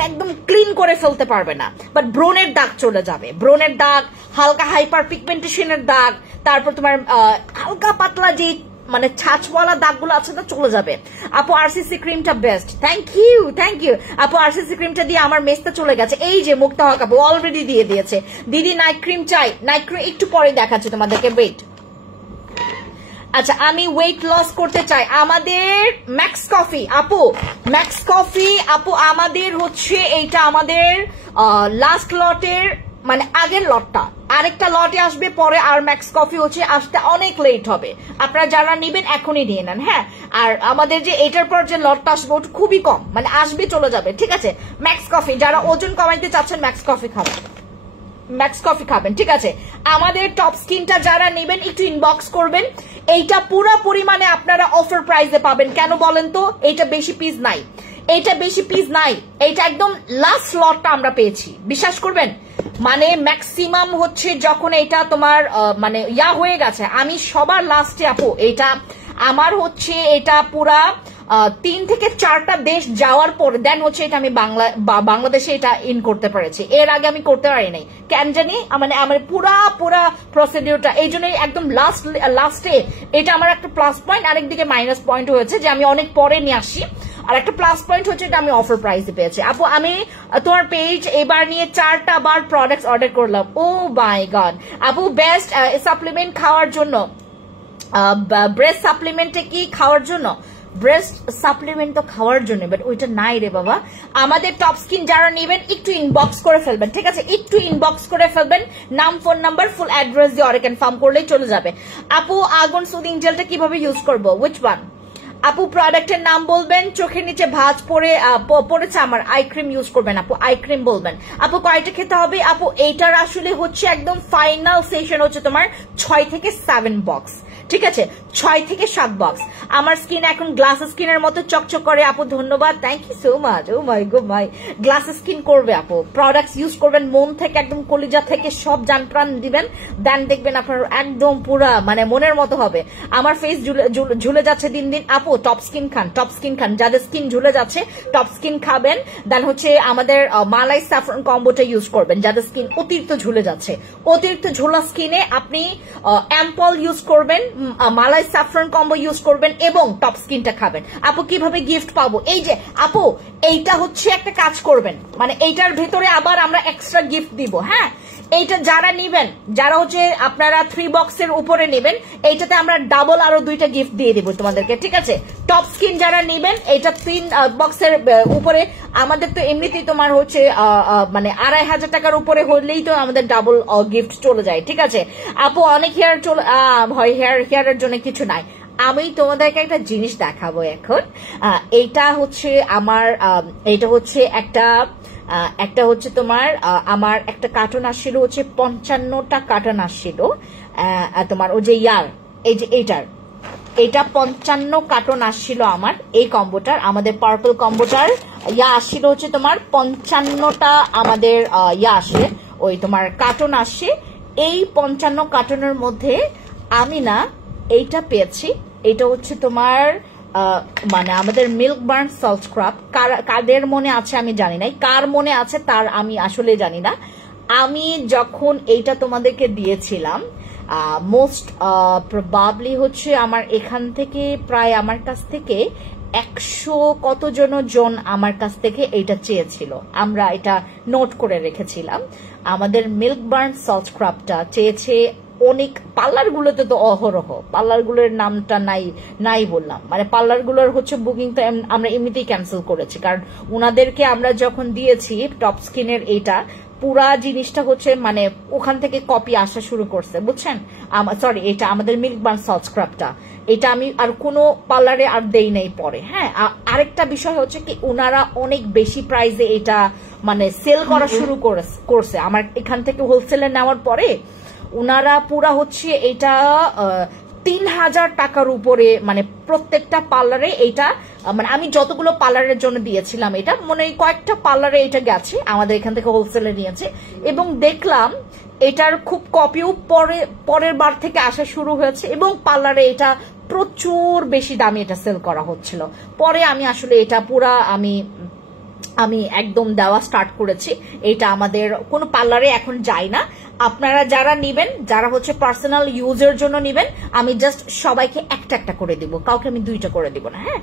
একদম ক্লিন করে ফেলতে পারবে না, বাট ব্রনের দাগ চলে যাবে, ব্রনের দাগ, হালকা হাইপার পিগমেন্টেশনের দাগ, তারপর তোমার হালকা পাতলা যে মানে ছাঁচওয়ালা দাগগুলো আছে না চলে যাবে। আপু আরসিসি ক্রিমটা বেস্ট, থ্যাংক ইউ আপু। আরসিসি ক্রিমটা দিয়ে আমার মেস্তা চলে গেছে, এই যে মুক্তা হক আপু অলরেডি দিয়ে দিয়েছে। দিদি নাইট ক্রিম চাই, নাইট ক্রিম একটু পরে দেখাচ্ছে তোমাদেরকে, ওয়েট। আচ্ছা আমি ওয়েট লস করতে চাই, আমাদের ম্যাক্স কফি আপু, ম্যাক্স কফি আপু আমাদের হচ্ছে এইটা আমাদের লাস্ট লটের মানে আগের লটটা, আরেকটা লটে আসবে পরে, আর ম্যাক্স কফি হচ্ছে আসতে অনেক লেট হবে, আপনারা যারা নিবেন এখনই নিয়ে নেন, হ্যাঁ। আর আমাদের যে এটার পর যে লটটা আসবে ওটা খুবই কম, মানে আসবে চলে যাবে, ঠিক আছে? ম্যাক্স কফি যারা ওজন কমাইতে চাচ্ছেন ম্যাক্স কফি খাবেন, ম্যাক্স কফি খাবেন, ঠিক আছে? আমাদের টপ স্কিনটা যারা নেবেন একটু ইনবক্স করবেন, এইটা পুরো পরিমাণে আপনারা অফার প্রাইসে পাবেন। কেন বলেন তো? এইটা বেশি পিস নাই, এইটা বেশি পিস নাই, এইটা একদম লাস্ট লটটা আমরা পেয়েছি, বিশ্বাস করবেন। মানে ম্যাক্সিমাম হচ্ছে যখন এটা তোমার মানে হয়ে গেছে, আমি সবার লাস্টে আপু এইটা আমার হচ্ছে এটা পুরা 3 থেকে 4টা দেশ যাওয়ার পর দেন হচ্ছে এটা আমি বাংলাদেশে এটা ইন করতে পেরেছি, এর আগে আমি করতে পারি নাই, কেন জানি মানে আমার পুরা প্রসিডিউরটা, এই জন্যই একদম লাস্টে এটা আমার একটা প্লাস পয়েন্ট, আরেকদিকে মাইনাস পয়েন্ট হয়েছে যে আমি অনেক পরে নিয়ে আসি, আর একটা প্লাস পয়েন্ট হচ্ছে এটা আমি অফার প্রাইসে পেয়েছি। আপু আমি তোমার পেজ এবার নিয়ে 4টা বার প্রোডাক্টস অর্ডার করলাম, ও মাই গড আপু বেস্ট সাপ্লিমেন্ট খাওয়ার জন্য ব্রেস্ট সাপ্লিমেন্টে কি খাওয়ার জন্য, ব্রেস্ট সাপ্লিমেন্ট তো খাওয়ার জন্য, বাট ওইটা নাই রে বাবা। আমাদের টপ স্কিন যারা নেবেন একটু ইনবক্স করে ফেলবেন, ঠিক আছে, একটু ইনবক্স করে ফেলবেন, নাম ফোন নাম্বার ফুল অ্যাড্রেস দিয়ে অরে কনফার্ম করলেই চলে যাবে। আপু আগুন সুদিং জেলটা কিভাবে ইউজ করবো, উইচ ওয়ান? আপু প্রোডাক্টের নাম বলবেন, চোখের নিচে ভাঁজ পড়েছে আমার, আই ক্রিম ইউজ করবেন আপু, আই ক্রিম বলবেন। আপু কয়টা খেতে হবে? আপু এইটার আসলে হচ্ছে একদম ফাইনাল সেশন হচ্ছে তোমার 6 থেকে 7 বক্স, ঠিক আছে, 6 থেকে 7 বক্স। আমার স্কিন এখন গ্লাস স্কিনের মতো চকচক করে আপু, ধন্যবাদ, thank you so much. Oh my go my, glass skin করবে আপু, প্রোডাক্টস ইউজ করবেন মন থেকে, একদম কলিজা থেকে সব জান প্রাণ দিবেন, দেন দেখবেন আপনার একদম পুরা মানে মনের মতো হবে। আমার ফেস ঝুলে যাচ্ছে দিন দিন আপু, টপ স্কিন খান, টপ স্কিন খান, যাদের স্কিন ঝুলে যাচ্ছে টপ স্কিন খাবেন। দেন হচ্ছে আমাদের মালাই স্যাফরন কম্বোটা ইউজ করবেন যাদের স্কিন অতিরিক্ত ঝুলে যাচ্ছে, অতিরিক্ত ঝোলা স্কিনে আপনি অ্যাম্পল ইউজ করবেন, মালাই স্যাফরন কম্বো ইউজ করবেন এবং টপ স্কিনটা খাবেন। আপু কিভাবে গিফট পাবো? এই যে আপু এইটা হচ্ছে একটা কাজ করবেন, মানে এইটার ভেতরে আবার আমরা এক্সট্রা গিফট দিব। হ্যাঁ, এইটা যারা নিবেন, যারা হচ্ছে আপনারা 3 বক্সের উপরে নেবেন, এইটাতে আমরা ডাবল আরো 2টা গিফট দিয়ে দিব তোমাদেরকে, ঠিক আছে। টপ স্কিন যারা নিবেন, এটা 3 বক্সের উপরে, আমাদের তো এমনিতেই তোমার হচ্ছে মানে 2500 টাকার উপরে হলেই তো আমাদের ডাবল গিফট চলে যায়, ঠিক আছে। আপু অনেক হেয়ার চলে হয়, হেয়ারের জন্য কিছু নাই। আমি তোমাদেরকে একটা জিনিস দেখাবো এখন। এইটা হচ্ছে আমার, এটা হচ্ছে একটা হচ্ছে তোমার, আমার একটা কার্টন আসছিল হচ্ছে 55টা কার্টন আসছিল তোমার, ওই যে এই যে এটা 55 কার্টন আসছিল আমার এই কম্বোটার, আমাদের পার্পল কম্বোটার আসছিল হচ্ছে তোমার 55টা আমাদের আসে, ওই তোমার কার্টন আসে। এই 55 কার্টনের মধ্যে আমি না এইটা পেয়েছি, এটা হচ্ছে তোমার মানে আমাদের মিল্ক বার্ন সল্ট স্ক্রাব। কাদের মনে আছে আমি জানি না, কার মনে আছে তার আমি আসলে জানি না। আমি যখন এইটা তোমাদেরকে দিয়েছিলাম, মোস্ট প্রবাবলি হচ্ছে আমার এখান থেকে প্রায় আমার কাছ থেকে 100 জন আমার কাছ থেকে এইটা চেয়েছিল, আমরা এটা নোট করে রেখেছিলাম। আমাদের মিল্ক বার্ন সল্ট স্ক্রাবটা চেয়েছে অনেক, পার্লারগুলোতে তো অহরহ, পার্লারগুলোর নামটা নাই বললাম, মানে পার্লারগুলোর হচ্ছে বুকিং তো আমরা এমনিতেই ক্যান্সেল করেছি, কারণ ওনাদেরকে আমরা যখন দিয়েছি টপ স্কিনের এইটা, পুরা জিনিসটা হচ্ছে মানে ওখান থেকে কপি আসা শুরু করছে, বুঝছেন। সরি, এটা আমাদের মিল্ক বার্ন সল্ট স্ক্রাবটা, এটা আমি আর কোনো পার্লারে আর দেই নাই পরে। হ্যাঁ, আরেকটা বিষয় হচ্ছে কি, ওনারা অনেক বেশি প্রাইসে এটা মানে সেল করা শুরু করছে আমার এখান থেকে হোলসেলে নেওয়ার পরে। ওনারা পুরা হচ্ছে এটা 3000 টাকার উপরে, মানে প্রত্যেকটা পার্লারে এইটা, মানে আমি যতগুলো পার্লারের জন্য দিয়েছিলাম এটা, মনে হয় কয়েকটা পার্লারে এটা গেছে, আমাদের এখান থেকে হোলসেলে নিয়েছে, এবং দেখলাম এটার খুব কপিও পরের বার থেকে আসা শুরু হয়েছে, এবং পার্লারে এটা প্রচুর বেশি দামে এটা সেল করা হচ্ছিল। পরে আমি আসলে এটা পুরা আমি একদম দেওয়া স্টার্ট করেছি, এটা আমাদের কোনো পার্লারে এখন যাই না। আপনারা যারা নিবেন, যারা হচ্ছে পার্সোনাল ইউজের জন্য নিবেন, আমি জাস্ট সবাইকে একটা করে দিব, কাউকে আমি 2টা করে দিব না। হ্যাঁ,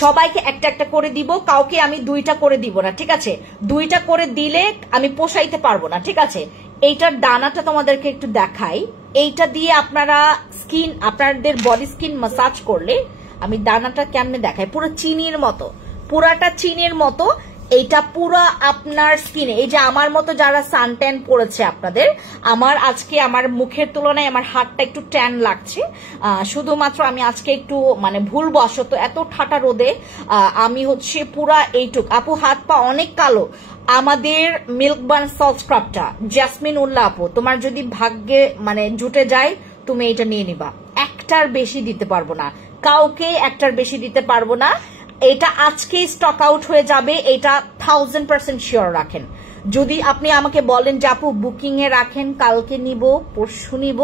সবাইকে একটা করে দিব, কাউকে আমি 2টা করে দিব না, ঠিক আছে। 2টা করে দিলে আমি পোষাইতে পারবো না, ঠিক আছে। এইটার দানাটা তোমাদেরকে একটু দেখাই, এইটা দিয়ে আপনারা স্কিন, আপনাদের বডি স্কিন ম্যাসাজ করলে, আমি দানাটা কেমনে দেখাই, পুরো চিনির মতো, পুরাটা চিনির মতো। এইটা পুরো আপনার স্কিনে, এই যে আমার মতো যারা সানট্যান পড়েছে আপনাদের, আমার আজকে আমার মুখের তুলনায় আমার হাতটা একটু ট্যান লাগছে, শুধুমাত্র আমি আজকে একটু মানে ভুলবশত এত ঠাটা রোদে আমি হচ্ছে পুরা এইটুক, আপু হাত পা অনেক কালো। আমাদের মিল্ক বার্ন সল্ট স্ক্রাবটা, জাসমিন উল্লাহ আপু, তোমার যদি ভাগ্যে মানে জুটে যায় তুমি এটা নিয়ে নিবা, একটার বেশি দিতে পারবো না, কাউকে একটার বেশি দিতে পারবো না। এটা আজকেই স্টক আউট হয়ে যাবে, এটা 1000% শিওর রাখেন। যদি আপনি আমাকে বলেন যে আপু বুকিং এ রাখেন, কালকে নিব, পরশু নিব,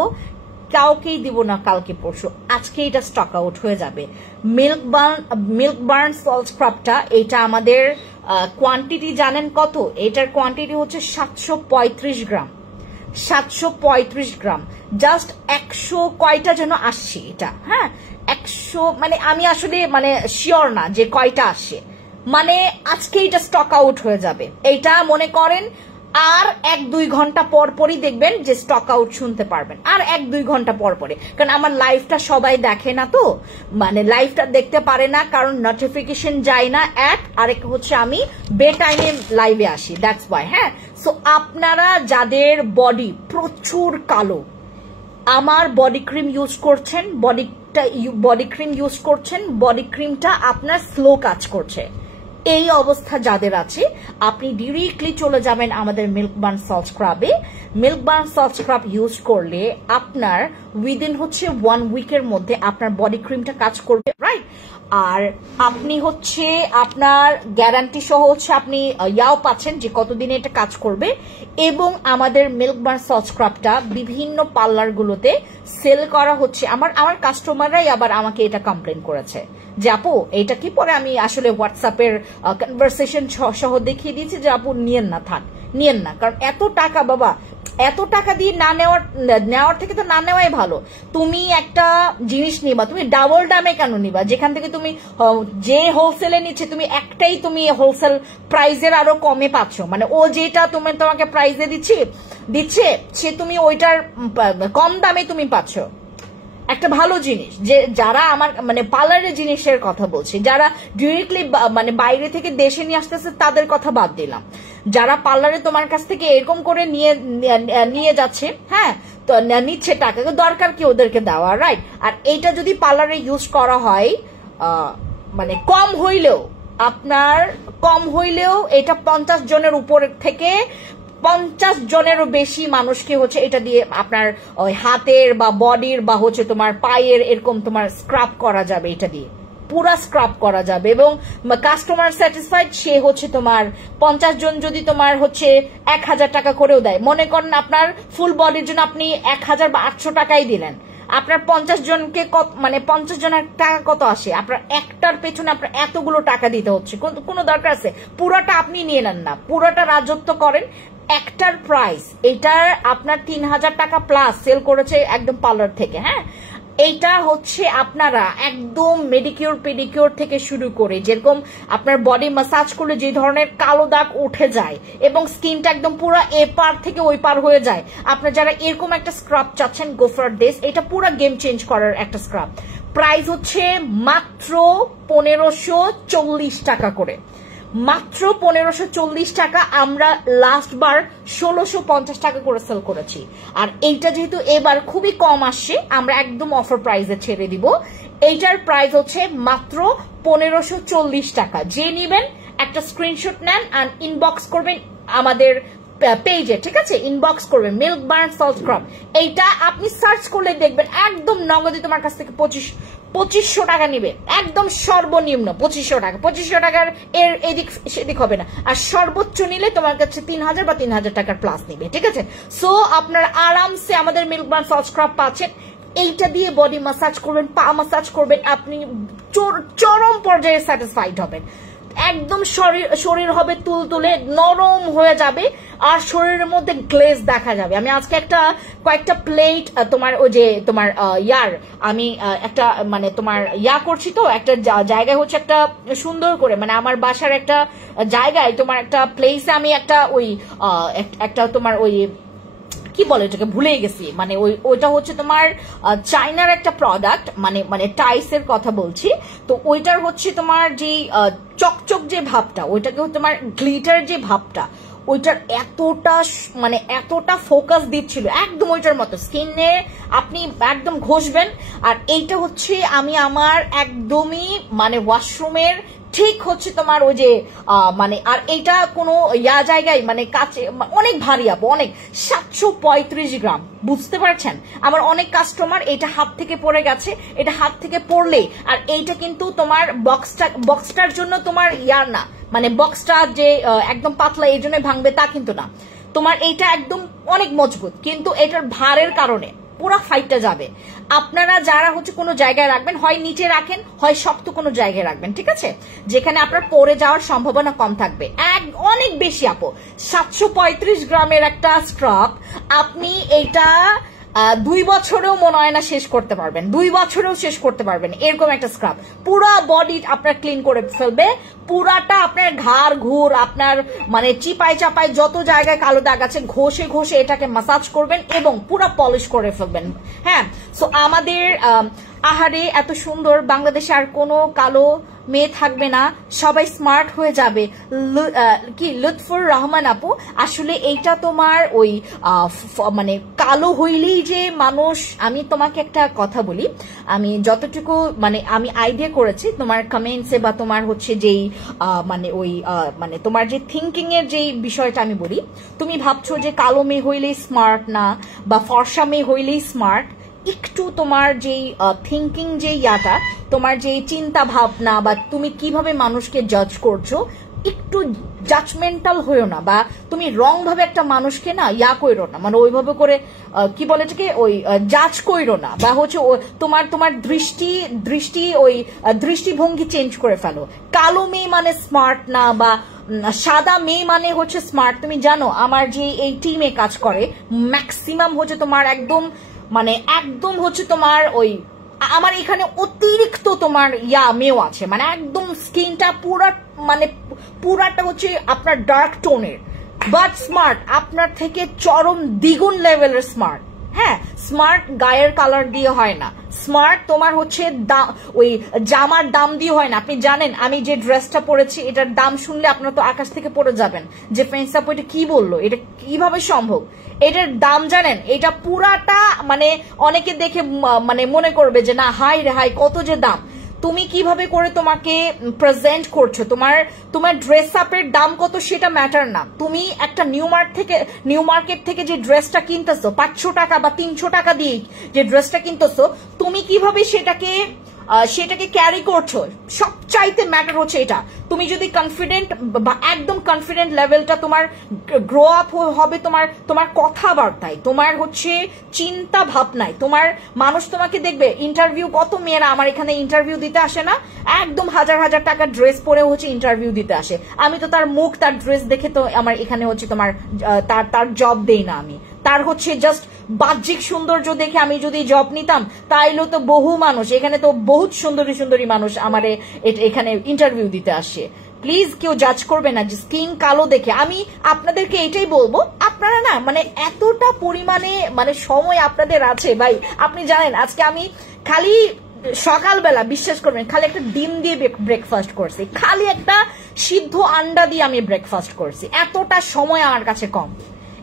কাউকেই দিব না কালকে পরশু, আজকে এটা স্টক আউট হয়ে যাবে। মিল্ক বার্ন সল্ট স্ক্রাবটা, এটা আমাদের কোয়ান্টিটি জানেন কত? এটার কোয়ান্টিটি হচ্ছে 735 গ্রাম, 735 গ্রাম, জাস্ট 100 কয়টা যেন আসছে এটা। হ্যাঁ, 100, মানে আমি আসলে মানে শিওর না যে কয়টা আসে, মানে আজকে এটা স্টক আউট হয়ে যাবে। এইটা মনে করেন আর 1-2 ঘন্টা পর পরই দেখবেন যে স্টক আউট শুনতে পারবেন, আর 1-2 ঘন্টা পর পরে। কারণ আমার লাইভটা সবাই দেখে না, তো মানে লাইভটা দেখতে পারে না, কারণ নোটিফিকেশন যায় না এক, আরেক হচ্ছে আমি বে টাইমে লাইভে আসি, দ্যাটস ওয়াই। হ্যাঁ, সো আপনারা যাদের বডি প্রচুর কালো, আমার বডি ক্রিম ইউজ করছেন, বডি ক্রিম ইউজ করছেন, বডি ক্রিমটা আপনার স্লো কাজ করছে, এই অবস্থা যাদের আছে, আপনি ডিরেক্টলি চলে যাবেন আমাদের মিল্ক বার্ন সল্ট স্ক্রাবে। Milk barn salt scrub use করলে আপনার উইদিন হচ্ছে 1 উইকের মধ্যে আপনার বডি ক্রিমটা কাজ করবে, রাইট? আর আপনি হচ্ছে আপনার গ্যারান্টি সহ হচ্ছে আপনি ইয়াও পাচ্ছেন যে কতদিনে এটা কাজ করবে। এবং আমাদের মিল্ক বার্ন সল্ট স্ক্রাবটা বিভিন্ন পার্লারগুলোতে সেল করা হচ্ছে। আমার কাস্টমাররাই আবার আমাকে এটা কমপ্লেন করেছে যে আপু এটা কি, পরে আমি আসলে হোয়াটসঅ্যাপের কনভারসেশন সহ দেখিয়ে দিয়েছি যে আপু নিয়েন না, থাক নিয়েন না, কারণ এত টাকা বাবা, এত টাকা দিয়ে না নেওয়ার থেকে তো না নেওয়াই ভালো। তুমি একটা জিনিস নিবা, তুমি ডাবল দামে কেন নিবা? যেখান থেকে তুমি যে হোলসেলে নিচ্ছে তুমি একটাই তুমি হোলসেল প্রাইজের আরো কমে পাচ্ছ, মানে ও যেটা তোমাকে প্রাইজে দিচ্ছে সে তুমি ওইটার কম দামে তুমি পাচ্ছ একটা ভালো জিনিস। যে যারা আমার মানে পার্লারের জিনিসের কথা বলছি, যারা ডিরেক্টলি মানে বাইরে থেকে দেশে নিয়ে আসতেছে তাদের কথা বাদ দিলাম, যারা পার্লারে তোমার কাছ থেকে এরকম করে নিয়ে যাচ্ছে, হ্যাঁ, তো নিচ্ছে টাকা, দরকার কি ওদেরকে দেওয়া, রাইট? আর এইটা যদি পার্লারে ইউজ করা হয় মানে কম হইলেও এটা 50 জনের উপর থেকে 50 জনেরও বেশি মানুষকে হচ্ছে এটা দিয়ে আপনার ওই হাতের বা বডির বা হচ্ছে তোমার পায়ের এরকম তোমার স্ক্রাব করা যাবে, এটা দিয়ে পুরা স্ক্রাব করা যাবে। এবং কাস্টমার স্যাটিসফাইড, সে হচ্ছে তোমার 50 জন যদি তোমার হচ্ছে 1000 টাকা করেও দেয়, মনে করেন আপনার ফুল বডির জন্য আপনি 1000 বা 800 টাকাই দিলেন, আপনার 50 জনকে মানে 50 জনের টাকা কত আসে? আপনার একটার পেছনে আপনার এতগুলো টাকা দিতে হচ্ছে, কোনো দরকার আছে? পুরোটা আপনি নিয়ে নেন না, পুরোটা রাজত্ব করেন। একটার প্রাইস এটার আপনার 3000 টাকা প্লাস সেল করেছে একদম পার্লার থেকে। হ্যাঁ, এইটা হচ্ছে আপনারা একদম মেডিকিউর পেডিকিউর থেকে শুরু করে, যেরকম আপনার বডি ম্যাসাজ করলে যে ধরনের কালো দাগ উঠে যায় এবং স্কিনটা একদম পুরো এ পার থেকে ওই পার হয়ে যায়, আপনারা যারা এরকম একটা স্ক্রাব চাচ্ছেন, গো ফর দিস। এটা পুরো গেম চেঞ্জ করার একটা স্ক্রাব। প্রাইস হচ্ছে মাত্র 1540 টাকা করে, মাত্র 1540 টাকা। আমরা লাস্ট বার 1650 টাকা করে সেল করেছি, আর এইটা যেহেতু এবার খুবই কম আসছে, আমরা একদম অফার প্রাইসে ছেড়ে দিব। এইটার প্রাইস হচ্ছে মাত্র 1540 টাকা। যে নিবেন একটা স্ক্রিনশট নেন আর ইনবক্স করবেন আমাদের পেজে, ঠিক আছে? ইনবক্স করবেন মিল্ক বার্ন সল্ট স্ক্রাব। এইটা আপনি সার্চ করলে দেখবেন একদম নগদে তোমার কাছ থেকে 2500 টাকা নিবে, একদম সর্বনিম্ন 2500 টাকা। 2500 টাকার এর এদিক সেদিক হবে না, আর সর্বোচ্চ নিলে তোমার কাছে 3000 বা 3000 টাকার প্লাস নিবে, ঠিক আছে? সো আপনার আরামসে আমাদের মিল্ক বার্ন সল্ট স্ক্রাব পাচ্ছেন। এইটা দিয়ে বডি ম্যাসাজ করবেন, পা ম্যাসাজ করবেন, আপনি চরম পর্যায়ে স্যাটিসফাইড হবেন। একদম শরীর হবে তুলতুলে, নরম হয়ে যাবে, আর শরীরের মধ্যে গ্লেজ দেখা যাবে। আমি আজকে কয়েকটা প্লেট তোমার ওই যে তোমার আমি একটা মানে তোমার করছি, তো একটা জায়গায় হচ্ছে একটা সুন্দর করে মানে আমার বাসার একটা জায়গায় তোমার একটা প্লেসে আমি একটা ওই একটা তোমার ওই কি বলে এটাকে ভুলেই গেছি, মানে ওইটা হচ্ছে তোমার চাইনার একটা প্রোডাক্ট, মানে টাইসের কথা বলছি। তো ওইটার হচ্ছে তোমার যে চকচক যে ভাবটা, ওইটাকে তোমার গ্লিটার যে ভাবটা, ওইটার এতটা ফোকাস দিচ্ছিল, একদম ওইটার মতো স্কিনে আপনি একদম ঘষবেন। আর এইটা হচ্ছে আমি আমার একদমই মানে ওয়াশরুমের ঠিক হচ্ছে তোমার ওই যে মানে, আর এইটা কোনো জায়গায় মানে কাছে অনেক ভারী আপু, অনেক 735 গ্রাম, বুঝতে পারছেন? আমার অনেক কাস্টমার এটা হাত থেকে পড়ে গেছে, এটা হাত থেকে পড়লে, আর এইটা কিন্তু তোমার বক্সটার জন্য তোমার না, মানে বক্সটা যে একদম পাতলা এই জন্য ভাঙবে তা কিন্তু না, তোমার এইটা একদম অনেক মজবুত, কিন্তু এটার ভারের কারণে পুরো ফাইটটা যাবে। আপনারা যারা হচ্ছে কোনো জায়গায় রাখবেন, হয় নিচে রাখেন, হয় শক্ত কোনো জায়গায় রাখবেন, ঠিক আছে? যেখানে আপনার পড়ে যাওয়ার সম্ভাবনা কম থাকবে। অনেক বেশি আপু, 735 গ্রামের একটা স্ক্রাব, আপনি এটা 2 বছরেও মনে হয় না শেষ করতে পারবেন, 2 বছরেও শেষ করতে পারবেন এরকম একটা স্ক্রাব। পুরা বডি আপনার ক্লিন করে ফেলবে, পুরাটা আপনার ঘাড় ঘুর আপনার মানে চিপায় চাপায় যত জায়গায় কালো দাগ আছে ঘষে ঘষে এটাকে মাসাজ করবেন এবং পুরা পলিশ করে ফেলবেন। হ্যাঁ, সো আমাদের আহারে এত সুন্দর বাংলাদেশে আর কোনো কালো মেয়ে থাকবে না, সবাই স্মার্ট হয়ে যাবে। কি লুৎফুর রহমান আপু, আসলে এইটা তোমার ওই মানে কালো হইলেই যে মানুষ, আমি তোমাকে একটা কথা বলি, আমি যতটুকু মানে আমি আইডিয়া করেছি তোমার কমেন্টসে বা তোমার হচ্ছে যেই মানে ওই মানে তোমার যে থিঙ্কিং এর যে বিষয়টা আমি বলি, তুমি ভাবছো যে কালো মেয়ে হইলেই স্মার্ট না বা ফর্সা মেয়ে হইলেই স্মার্ট। একটু তোমার যেই থিঙ্কিং যে ইয়াটা, তোমার যে চিন্তা ভাবনা বা তুমি কিভাবে মানুষকে জাজ করছো, একটু জাজমেন্টাল হইও না, বা তুমি রং ভাবে একটা মানুষকে না ইয়া কইরো না, মানে ওইভাবে করে কি বলে এটাকে ওই জাজ কইরো না, বা হচ্ছে তোমার তোমার দৃষ্টি ওই দৃষ্টিভঙ্গি চেঞ্জ করে ফেলো। কালো মেয়ে মানে স্মার্ট না, বা সাদা মেয়ে মানে হচ্ছে স্মার্ট। তুমি জানো আমার যে এই টিমে কাজ করে ম্যাক্সিমাম হচ্ছে তোমার একদম মানে একদম হচ্ছে তোমার ওই আমার এখানে অতিরিক্ত তোমার মেয়েও আছে, মানে একদম স্কিনটা পুরা মানে পুরাটা হচ্ছে আপনার ডার্ক টোনের, বাট স্মার্ট, আপনার থেকে চরম দ্বিগুণ লেভেলের স্মার্ট। হ্যাঁ, স্মার্ট গায়ের কালার দিয়ে হয় না, স্মার্ট তোমার হচ্ছে ওই জামার দাম দিয়ে হয় না। আপনি জানেন আমি যে ড্রেসটা পরেছি এটার দাম শুনলে আপনারা তো আকাশ থেকে পড়ে যাবেন যে ফ্রেন্ডস আপু এটা কি বললো, এটা কিভাবে সম্ভব। এটার দাম জানেন, এটা পুরাটা মানে অনেকে দেখে মানে মনে করবে যে না হাই রে হাই কত যে দাম। তুমি কিভাবে করে তোমাকে প্রেজেন্ট করছো, তোমার ড্রেস আপের দাম কত সেটা ম্যাটার না। তুমি একটা নিউ মার্কেট থেকে যে ড্রেসটা কিনতেছো 500 টাকা বা 300 টাকা দিয়ে যে ড্রেসটা কিনতেছো, তুমি কিভাবে সেটাকে ক্যারি করছো সবচাইতে ম্যাটার হচ্ছে এটা। তুমি যদি কনফিডেন্ট বা একদম কনফিডেন্ট লেভেলটা তোমার গ্রো আপ হবে তোমার কথাবার্তায়, তোমার হচ্ছে চিন্তা ভাবনায়, তোমার মানুষ তোমাকে দেখবে। ইন্টারভিউ কত মেয়েরা আমার এখানে ইন্টারভিউ দিতে আসে না, একদম হাজার হাজার টাকা ড্রেস পরে হচ্ছে ইন্টারভিউ দিতে আসে। আমি তো তার মুখ তার ড্রেস দেখে তো আমার এখানে হচ্ছে তোমার তার জব দেই না, আমি তার হচ্ছে জাস্ট বাহ্যিক সৌন্দর্য দেখে আমি যদি জব নিতাম তাইলে তো বহু মানুষ এখানে তো বহুত সুন্দরী সুন্দরী মানুষ আমারে এখানে ইন্টারভিউ দিতে আসে। প্লিজ কেউ জাজ করবে না যে স্কিন কালো দেখে। আমি আপনাদেরকে এটাই বলবো, আপনারা না মানে এতটা পরিমাণে মানে সময় আপনাদের আছে ভাই। আপনি জানেন আজকে আমি খালি সকালবেলা বিশ্বাস করবেন খালি একটা ডিম দিয়ে ব্রেকফাস্ট করছি, খালি একটা সিদ্ধ আন্ডা দিয়ে আমি ব্রেকফাস্ট করছি। এতটা সময় আমার কাছে কম,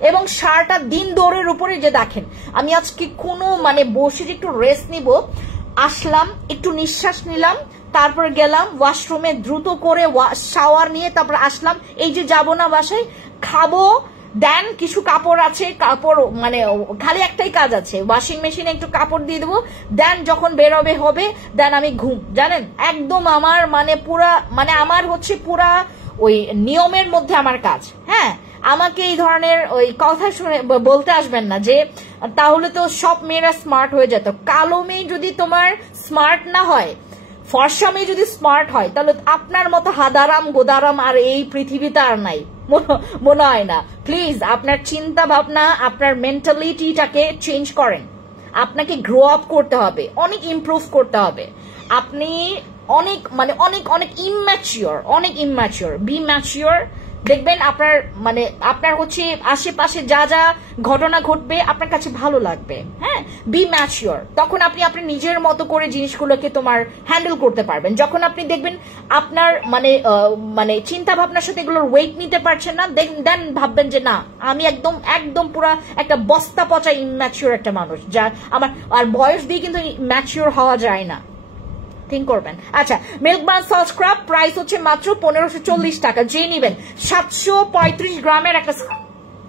এবং সারাটা দিন দৌড়ের উপরে যে দেখেন আমি আজকে কোনো মানে বসে একটু রেস্ট নিব, আসলাম একটু নিঃশ্বাস নিলাম, তারপর গেলাম ওয়াশরুমে দ্রুত করে শাওয়ার নিয়ে তারপর আসলাম। এই যে যাবো না বাসায় খাবো, দেন কিছু কাপড় আছে, কাপড় মানে খালি একটাই কাজ আছে, ওয়াশিং মেশিনে একটু কাপড় দিয়ে দেবো, দেন যখন বেরোবে হবে, দেন আমি ঘুম। জানেন একদম আমার মানে পুরা মানে আমার হচ্ছে পুরা ওই নিয়মের মধ্যে আমার কাজ। হ্যাঁ, আমাকে এই ধরনের ওই কথা শুনে বলতে আসবেন না যে তাহলে তো সব মেয়েরা স্মার্ট হয়ে যেত। কালো মেয়ে যদি তোমার স্মার্ট না হয়, ফর্সা মেয়ে যদি স্মার্ট হয়, তাহলে আপনার মতো হাদারাম গোদারাম আর এই পৃথিবীতে আর নাই মনে হয় না। প্লিজ আপনার চিন্তা ভাবনা আপনার মেন্টালিটিটাকে চেঞ্জ করেন। আপনাকে গ্রো আপ করতে হবে, অনেক ইমপ্রুভ করতে হবে। আপনি অনেক মানে অনেক অনেক ইম্যাচিওর, বি ম্যাচিওর। দেখবেন আপনার মানে আপনার হচ্ছে আশেপাশে যা যা ঘটনা ঘটবে আপনার কাছে ভালো লাগবে। হ্যাঁ, বি ম্যাচিওর, তখন আপনি আপনার নিজের মতো করে জিনিসগুলোকে তোমার হ্যান্ডেল করতে পারবেন। যখন আপনি দেখবেন আপনার মানে মানে চিন্তা ভাবনার সাথে এগুলোর ওয়েট নিতে পারছেন না, দেন ভাববেন যে না আমি একদম পুরা একটা বস্তা পচা ইম্যাচিওর একটা মানুষ, যা আমার আর বয়স দিয়ে কিন্তু ম্যাচিওর হওয়া যায় না। থিঙ্ক করবেন। আচ্ছা, মিল্ক বান সল্ট স্ক্রাব প্রাইস হচ্ছে মাত্র 1540 টাকা, যে নিবেন 735 গ্রামের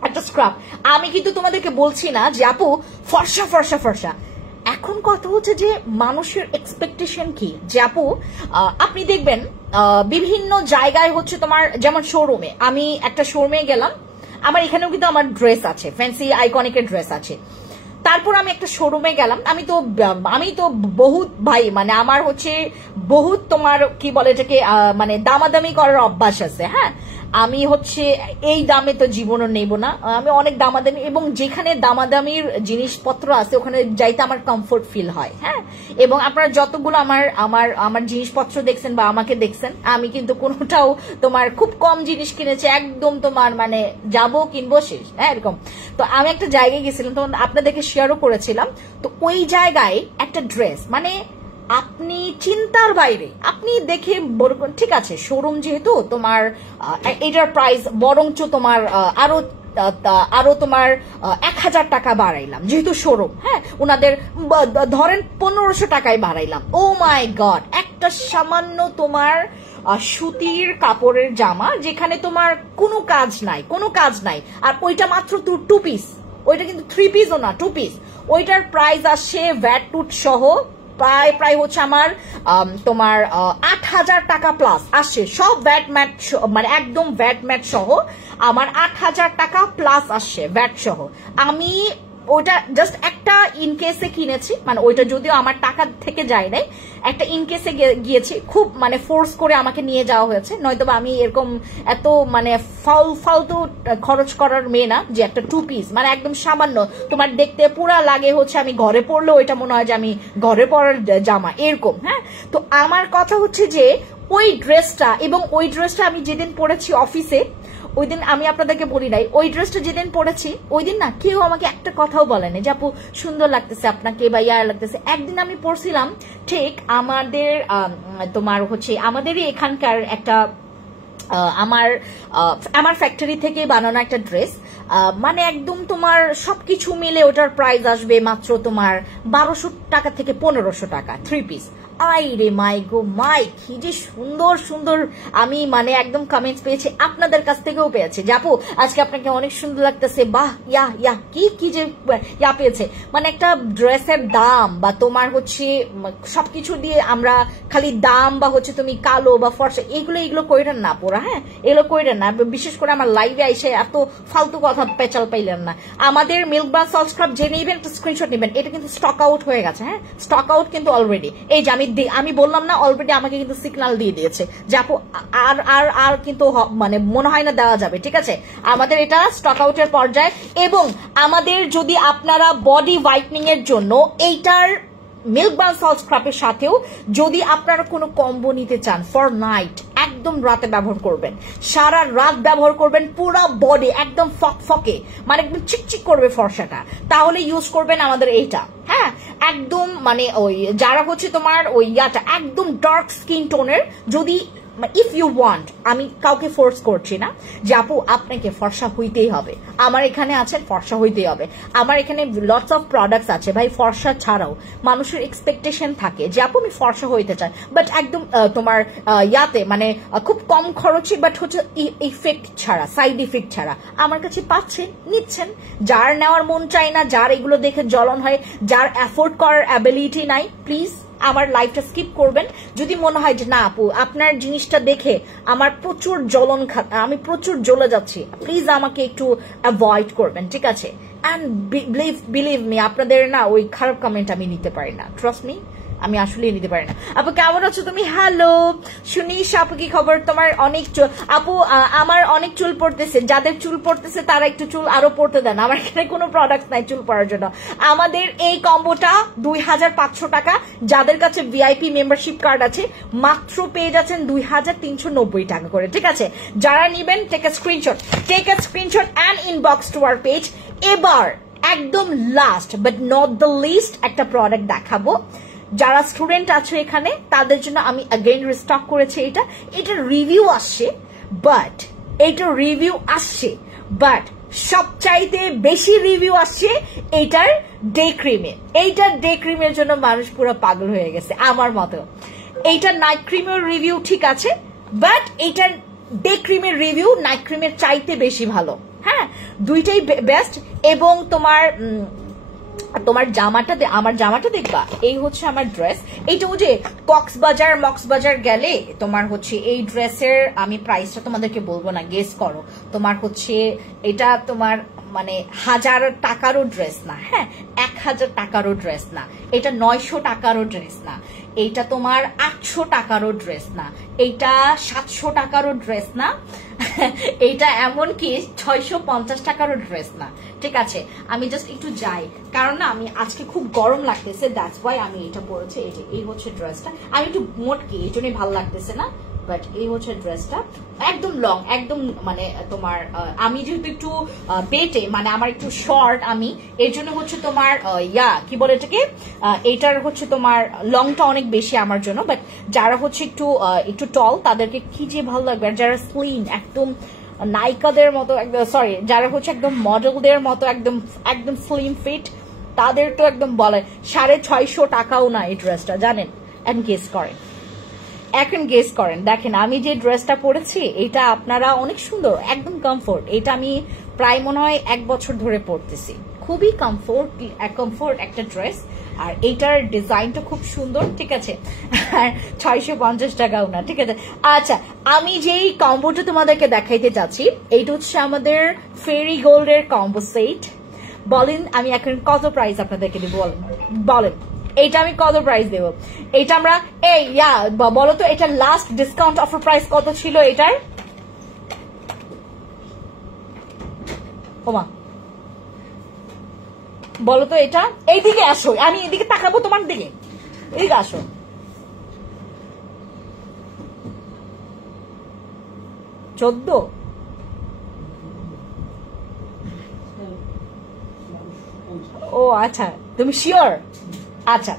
একটা স্ক্রাব। আমি কিন্তু তোমাদেরকে বলছি না যে আপু ফর্সা ফর্সা ফর্সা। এখন কথা হচ্ছে যে মানুষের এক্সপেকটেশন কি, যে আপু আপনি দেখবেন বিভিন্ন জায়গায় হচ্ছে তোমার যেমন শোরুমে, আমি একটা শোরুমে গেলাম, আমার এখানেও কিন্তু আমার ড্রেস আছে, ফ্যান্সি আইকনিকের ড্রেস আছে। তারপর আমি একটা শোরুমে গেলাম, আমি তো বহুত ভাই মানে আমার হচ্ছে বহুত তোমার কি বলে এটাকে মানে দামাদামি করার অভ্যাস আছে। হ্যাঁ, আমি হচ্ছে এই দামে তো জীবনও নেব না, আমি অনেক দামাদামি, এবং যেখানে দামাদামির জিনিসপত্র আছে ওখানে যাইতে আমার কমফোর্ট ফিল হয়। হ্যাঁ, এবং আপনারা যতগুলো আমার আমার আমার জিনিসপত্র দেখছেন বা আমাকে দেখছেন, আমি কিন্তু কোনোটাও তোমার খুব কম জিনিস কিনেছি, একদম তোমার মানে যাবো কিনবো শেষ, হ্যাঁ এরকম। তো আমি একটা জায়গায় গেছিলাম, তখন আপনাদেরকে শেয়ারও করেছিলাম। তো ওই জায়গায় একটা ড্রেস মানে আপনি চিন্তার বাইরে, আপনি দেখে ঠিক আছে শোরুম যেহেতু তোমার এটার প্রাইস বরঞ্চ তোমার আরো তোমার 1000 টাকা বাড়াইলাম যেহেতু শোরুম, হ্যাঁ ওনাদের ধরেন 1500 টাকায় বাড়াইলাম। ও মাই গড, একটা সামান্য তোমার সুতির কাপড়ের জামা যেখানে তোমার কোনো কাজ নাই, আর ওইটা মাত্র 2 পিস, ওইটা কিন্তু 3 পিসও না 2 পিস, ওইটার প্রাইস আসছে ভ্যাট টুট সহ প্রায় হচ্ছে আমার তোমার 8000 টাকা প্লাস আসছে, সব ভ্যাট ম্যাট মানে একদম ভ্যাট ম্যাট সহ আমার 8000 টাকা প্লাস আসছে ভ্যাট সহ। আমি ওইটা জাস্ট একটা ইনকেসে কিনেছি, মানে ওইটা যদিও আমার টাকা থেকে যায় নাই, একটা ইনকেসে গিয়েছি, খুব মানে ফোর্স করে আমাকে নিয়ে যাওয়া হয়েছে, নয়তো আমি এরকম এত মানে ফালতু খরচ করার মেয়ে না যে একটা 2 পিস মানে একদম সামান্য তোমার দেখতে পুরা লাগে হচ্ছে আমি ঘরে পরলেও এটা মনে হয় যে আমি ঘরে পরার জামা এরকম। হ্যাঁ, তো আমার কথা হচ্ছে যে ওই ড্রেসটা, এবং ওই ড্রেসটা আমি যেদিন পরেছি অফিসে, ওই দিন আমি আপনাদেরকে বলি নাই, ওই ড্রেসটা যেদিন পরেছি ওই দিন না কেউ আমাকে একটা কথাও বলেনি যে আপু সুন্দর লাগতেছে আপনাকে বা ইয়ার লাগতেছে। একদিন আমি পরছিলাম ঠিক আমাদের তোমার হচ্ছে আমাদেরই এখানকার একটা আমার ফ্যাক্টরি থেকে বানানো একটা ড্রেস, মানে একদম তোমার সবকিছু মিলে ওটার প্রাইস আসবে মাত্র তোমার 1200 টাকা থেকে 1500 টাকা 3 পিস। আই রে মাই গো মাই, কি যে সুন্দর সুন্দর আমি মানে একদম কমেন্টস পেয়েছি, আপনাদের কাছ থেকেও পেয়েছি যে আপু আজকে আপনাকে অনেক সুন্দর লাগতেছে, বাহ ইয়া কি যে ইয়া পেয়েছে। মানে একটা ড্রেসের দাম বা তোমার হচ্ছে সবকিছু দিয়ে আমরা খালি দাম বা হচ্ছে তুমি কালো বা ফর্সা এগুলো কইরেন না পুরা, হ্যাঁ এগুলো কইরেন না, বিশেষ করে আমার লাইভে আইসে এত ফালতু কথা পেঁচাল পাইলেন না। আমাদের মিল্ক বার সল্ট স্ক্রাব যে নেবেন একটা স্ক্রিনশট নেবেন, এটা কিন্তু স্টক আউট হয়ে গেছে, হ্যাঁ স্টক আউট কিন্তু অলরেডি, এই যে আমি বললাম না অলরেডি আমাকে কিন্তু সিগন্যাল দিয়ে দিয়েছে যে আপু আর কিন্তু মানে মনে হয় না দেওয়া যাবে, ঠিক আছে আমাদের এটা স্টক আউটের পর্যায়ে। এবং আমাদের যদি আপনারা বডি হোয়াইটনিং এর জন্য এইটার মিল্ক বার সল্ট স্ক্রাবের সাথেও যদি আপনারা কোনো কম্বো নিতে চান ফর নাইট, একদম রাতে ব্যবহার করবেন, সারা রাত ব্যবহার করবেন, পুরো বডি একদম ফকফকে মানে একদম চিকচিক করবে ফর্সাটা, তাহলে ইউজ করবেন আমাদের এইটা। হ্যাঁ একদম মানে ওই যারা হচ্ছে তোমার ওই ইয়াটা একদম ডার্ক স্কিন টোনের, যদি ইফ ইউ ওয়ান্ট, আমি কাউকে ফোর্স করছি না যে আপু আপনাকে ফর্সা হইতেই হবে, আমার এখানে আছেন ফর্সা হইতেই হবে, আমার এখানে লটস অফ প্রোডাক্টস আছে ভাই ফর্সা ছাড়াও মানুষের এক্সপেকটেশন থাকে যে আপু আমি ফর্সা হইতে চাই, বাট একদম তোমার ইয়াতে মানে খুব কম খরচে, বাট হচ্ছে ইফেক্ট ছাড়া, সাইড ইফেক্ট ছাড়া আমার কাছে পাচ্ছেন, নিচ্ছেন। যার নেওয়ার মন চায় না, যার এগুলো দেখে জ্বলন হয়, যার অ্যাফোর্ড করার অ্যাবিলিটি নাই, প্লিজ আমার লাইফটা স্কিপ করবেন। যদি মনে হয় যে না আপু আপনার জিনিসটা দেখে আমার প্রচুর জ্বলন, আমি প্রচুর জ্বলে যাচ্ছি, প্লিজ আমাকে একটু অ্যাভয়েড করবেন, ঠিক আছে। অ্যান্ড বিলিভ মি, আপনাদের না ওই খারাপ কমেন্ট আমি নিতে পারি না, ট্রাস্ট মি আমি আসলে নিতে পারি না। আপু কেমন আছো তুমি? হ্যালো শুনিস আপু, কি খবর তোমার? অনেক চুল আপু, আমার অনেক চুল পড়তেছে, যাদের চুল পড়তেছে তারা একটু চুল আরো পড়তে দেন, আমার এখানে কোনো প্রোডাক্ট নাই চুল পড়ার জন্য। আমাদের এই কম্বোটা 2500 টাকা, যাদের কাছে ভিআইপি মেম্বারশিপ কার্ড আছে মাত্র পেয়ে যাচ্ছেন 2390 টাকা করে, ঠিক আছে। যারা নিবেন take a screenshot and inbox to our page. এবার একদম last but not the least একটা প্রোডাক্ট দেখাবো, যারা স্টুডেন্ট আছে এখানে তাদের জন্য আমি अगेन রিস্টক করেছি। এটা রিভিউ আসছে, বাট সবচাইতে বেশি রিভিউ আসছে এইটার ডে ক্রিমে। এইটার ডে ক্রিমের জন্য মানুষ পুরো পাগল হয়ে গেছে আমার মতো। এইটার নাইট ক্রিমের রিভিউ ঠিক আছে, বাট এইটার ডে ক্রিমের রিভিউ নাইট ক্রিমের চাইতে বেশি ভালো। হ্যাঁ দুইটাই বেস্ট। এবং তোমার জামাটা, আমার জামাটা দেখবা, এই হচ্ছে আমার ড্রেস। এইটা যে মক্সবাজার গেলে তোমার হচ্ছে এই ড্রেসের আমি প্রাইসটা তোমাদেরকে বলবো না, গেস করো। তোমার হচ্ছে এটা তোমার মানে 1000 টাকারও ড্রেস না, হ্যাঁ 1000 টাকারও ড্রেস না, এটা 900 টাকারও ড্রেস না, এইটা তোমার 800 টাকারও ড্রেস না, এইটা 700 টাকারও ড্রেস না, এইটা এমনকি 650 টাকারও ড্রেস না। ঠিক আছে, আমি জাস্ট একটু যাই, কারণ না আমি আজকে খুব গরম লাগতেছে, দ্যাটস ওয়াই আমি এটা পরেছি। এই হচ্ছে ড্রেসটা, আমি একটু মোটকি, এই জন্যই ভালো লাগতেছে না, বাট এই হচ্ছে ড্রেসটা, একদম লং, একদম মানে তোমার আমি যেহেতু একটু বেটে, মানে আমার একটু শর্ট, আমি এর জন্য হচ্ছে তোমার কি বলে এটাকে, এইটার হচ্ছে তোমার লংটা অনেক বেশি আমার জন্য, বাট যারা হচ্ছে একটু টল তাদেরকে কি যে ভালো লাগবে, আর যারা স্লিম একদম নায়িকাদের মতো, একদম সরি, যারা হচ্ছে একদম মডেলদের মতো একদম একদম স্লিম ফিট, তাদের তো একদম বলে 650 টাকাও না এই ড্রেসটা, জানেন? এন্ড গেস করেন, এখন গেস করেন, দেখেন আমি যে ড্রেসটা পরেছি, এটা আপনারা অনেক সুন্দর, একদম কমফোর্ট, এটা আমি প্রায় মনে হয় 1 বছর ধরে পরতেছি, খুবই কমফোর্ট একটা ড্রেস, আর এইটার ডিজাইনটা খুব সুন্দর। ঠিক আছে, আর 650 টাকাও না। ঠিক আছে, আচ্ছা আমি যেই কম্বোটা তোমাদেরকে দেখাইতে চাচ্ছি, এইটা হচ্ছে আমাদের ফেরি গোল্ডের কম্বো সেট। বলেন আমি এখন কত প্রাইস আপনাদেরকে দিব, বলেন এইটা আমি কত প্রাইস দেব? এইটা আমরা বলো তো, এটা লাস্ট ডিসকাউন্ট অফার প্রাইস কত ছিল এটার? ওমা বলো তো, এটা এইদিকে আসো, আমি এদিকে তাকাবো তোমার দিকে, এদিকে আসো। চোদ্দ? ও আচ্ছা, তুমি শিওর? আচ্ছা,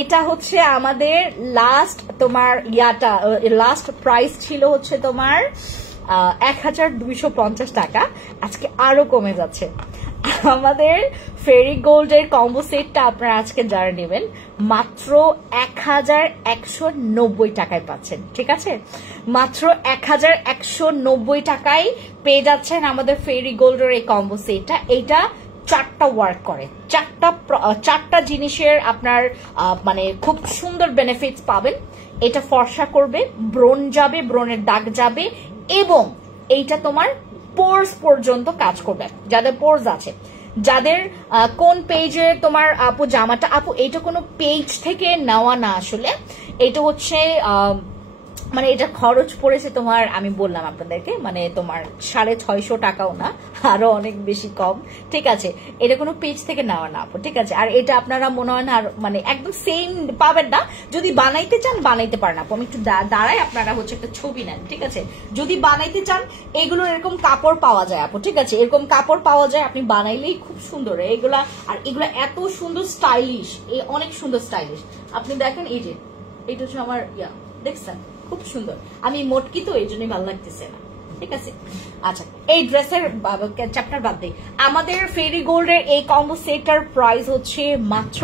এটা হচ্ছে আমাদের লাস্ট তোমার লাস্ট প্রাইস ছিল হচ্ছে তোমার 1250 টাকা, আজকে আরো কমে যাচ্ছে। আমাদের ফেরি গোল্ডের কম্বো সেটটা আপনারা আজকে যারা নেবেন মাত্র 1190 টাকায় পাচ্ছেন। ঠিক আছে, মাত্র 1190 টাকায় পেয়ে যাচ্ছেন আমাদের ফেরি গোল্ডের এই কম্বো সেটটা। এইটা 4টা ওয়ার্ক করে, 4টা জিনিসের আপনার মানে খুব সুন্দর বেনিফিটস পাবেন। এটা ফর্সা করবে, ব্রণ যাবে, ব্রণের দাগ যাবে, এবং এইটা তোমার পোর্স পর্যন্ত কাজ করবে। যাদের পোর্স আছে, যাদের কোন পেজে তোমার আপু জামাটা, আপু এটা কোনো পেজ থেকে নেওয়া না, আসলে এটা হচ্ছে মানে এটা খরচ পড়েছে তোমার, আমি বললাম আপনাদেরকে, মানে তোমার 650 টাকাও না, আরো অনেক বেশি কম। ঠিক আছে, এটা কোনো পেজ থেকে নেওয়া না আপু। ঠিক আছে, আর এটা আপনারা মনে হয় না মানে একদম সেম পাবেন না, যদি বানাইতে চান বানাইতে পারেন আপু। আমি একটু দাঁড়াই, আপনারা হচ্ছে একটা ছবি নেন। ঠিক আছে, যদি বানাইতে চান এগুলো এরকম কাপড় পাওয়া যায় আপু। ঠিক আছে, এরকম কাপড় পাওয়া যায়, আপনি বানাইলেই খুব সুন্দর এগুলা, আর এগুলা এত সুন্দর স্টাইলিশ, অনেক সুন্দর স্টাইলিশ। আপনি দেখেন, এই যে এটা হচ্ছে আমার দেখছেন, খুব সুন্দর। আমি মোটকি তো এই জন্যই ভালো লাগতেছে না। ঠিক আছে, আচ্ছা এই ড্রেসের চ্যাপ্টার বাদ দিই, আমাদের ফেরি গোল্ডের এই কম্বো সেটটার প্রাইস হচ্ছে মাত্র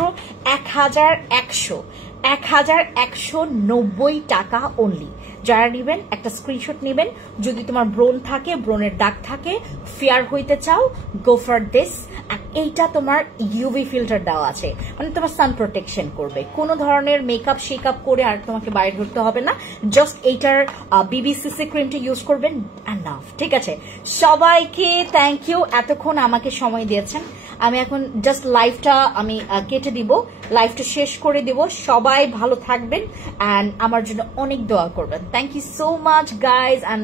1190 টাকা অনলি। যারা নেবেন একটা স্ক্রিনশট নেবেন, যদি তোমার ব্রণ থাকে, ব্রণের দাগ থাকে, ফেয়ার হইতে চাও, গো ফর দিস। আর এইটা তোমার ইউভি ফিল্টার দেওয়া আছে, মানে তোমার সান প্রোটেকশন করবে, কোনো ধরনের মেকআপ শেকআপ করে আর তোমাকে বাইরে ধরতে হবে না, জাস্ট এইটার বিবিসিসি ক্রিমটা ইউজ করবেন, এনাফ। ঠিক আছে, সবাইকে থ্যাংক ইউ এতক্ষণ আমাকে সময় দিয়েছেন। আমি এখন জাস্ট লাইভটা আমি কেটে দিব, লাইভটা শেষ করে দিব। সবাই ভালো থাকবেন অ্যান্ড আমার জন্য অনেক দোয়া করবেন। Thank you so much guys, and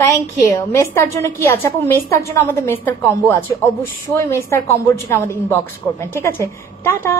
thank you. মেস্তার জন্য কি আছে আপু? মেস্তার জন্য আমাদের মেস্তার কম্বো আছে, অবশ্যই মেস্তার কম্বোর জন্য আমাদের ইনবক্স করবেন। ঠিক আছে, টাটা।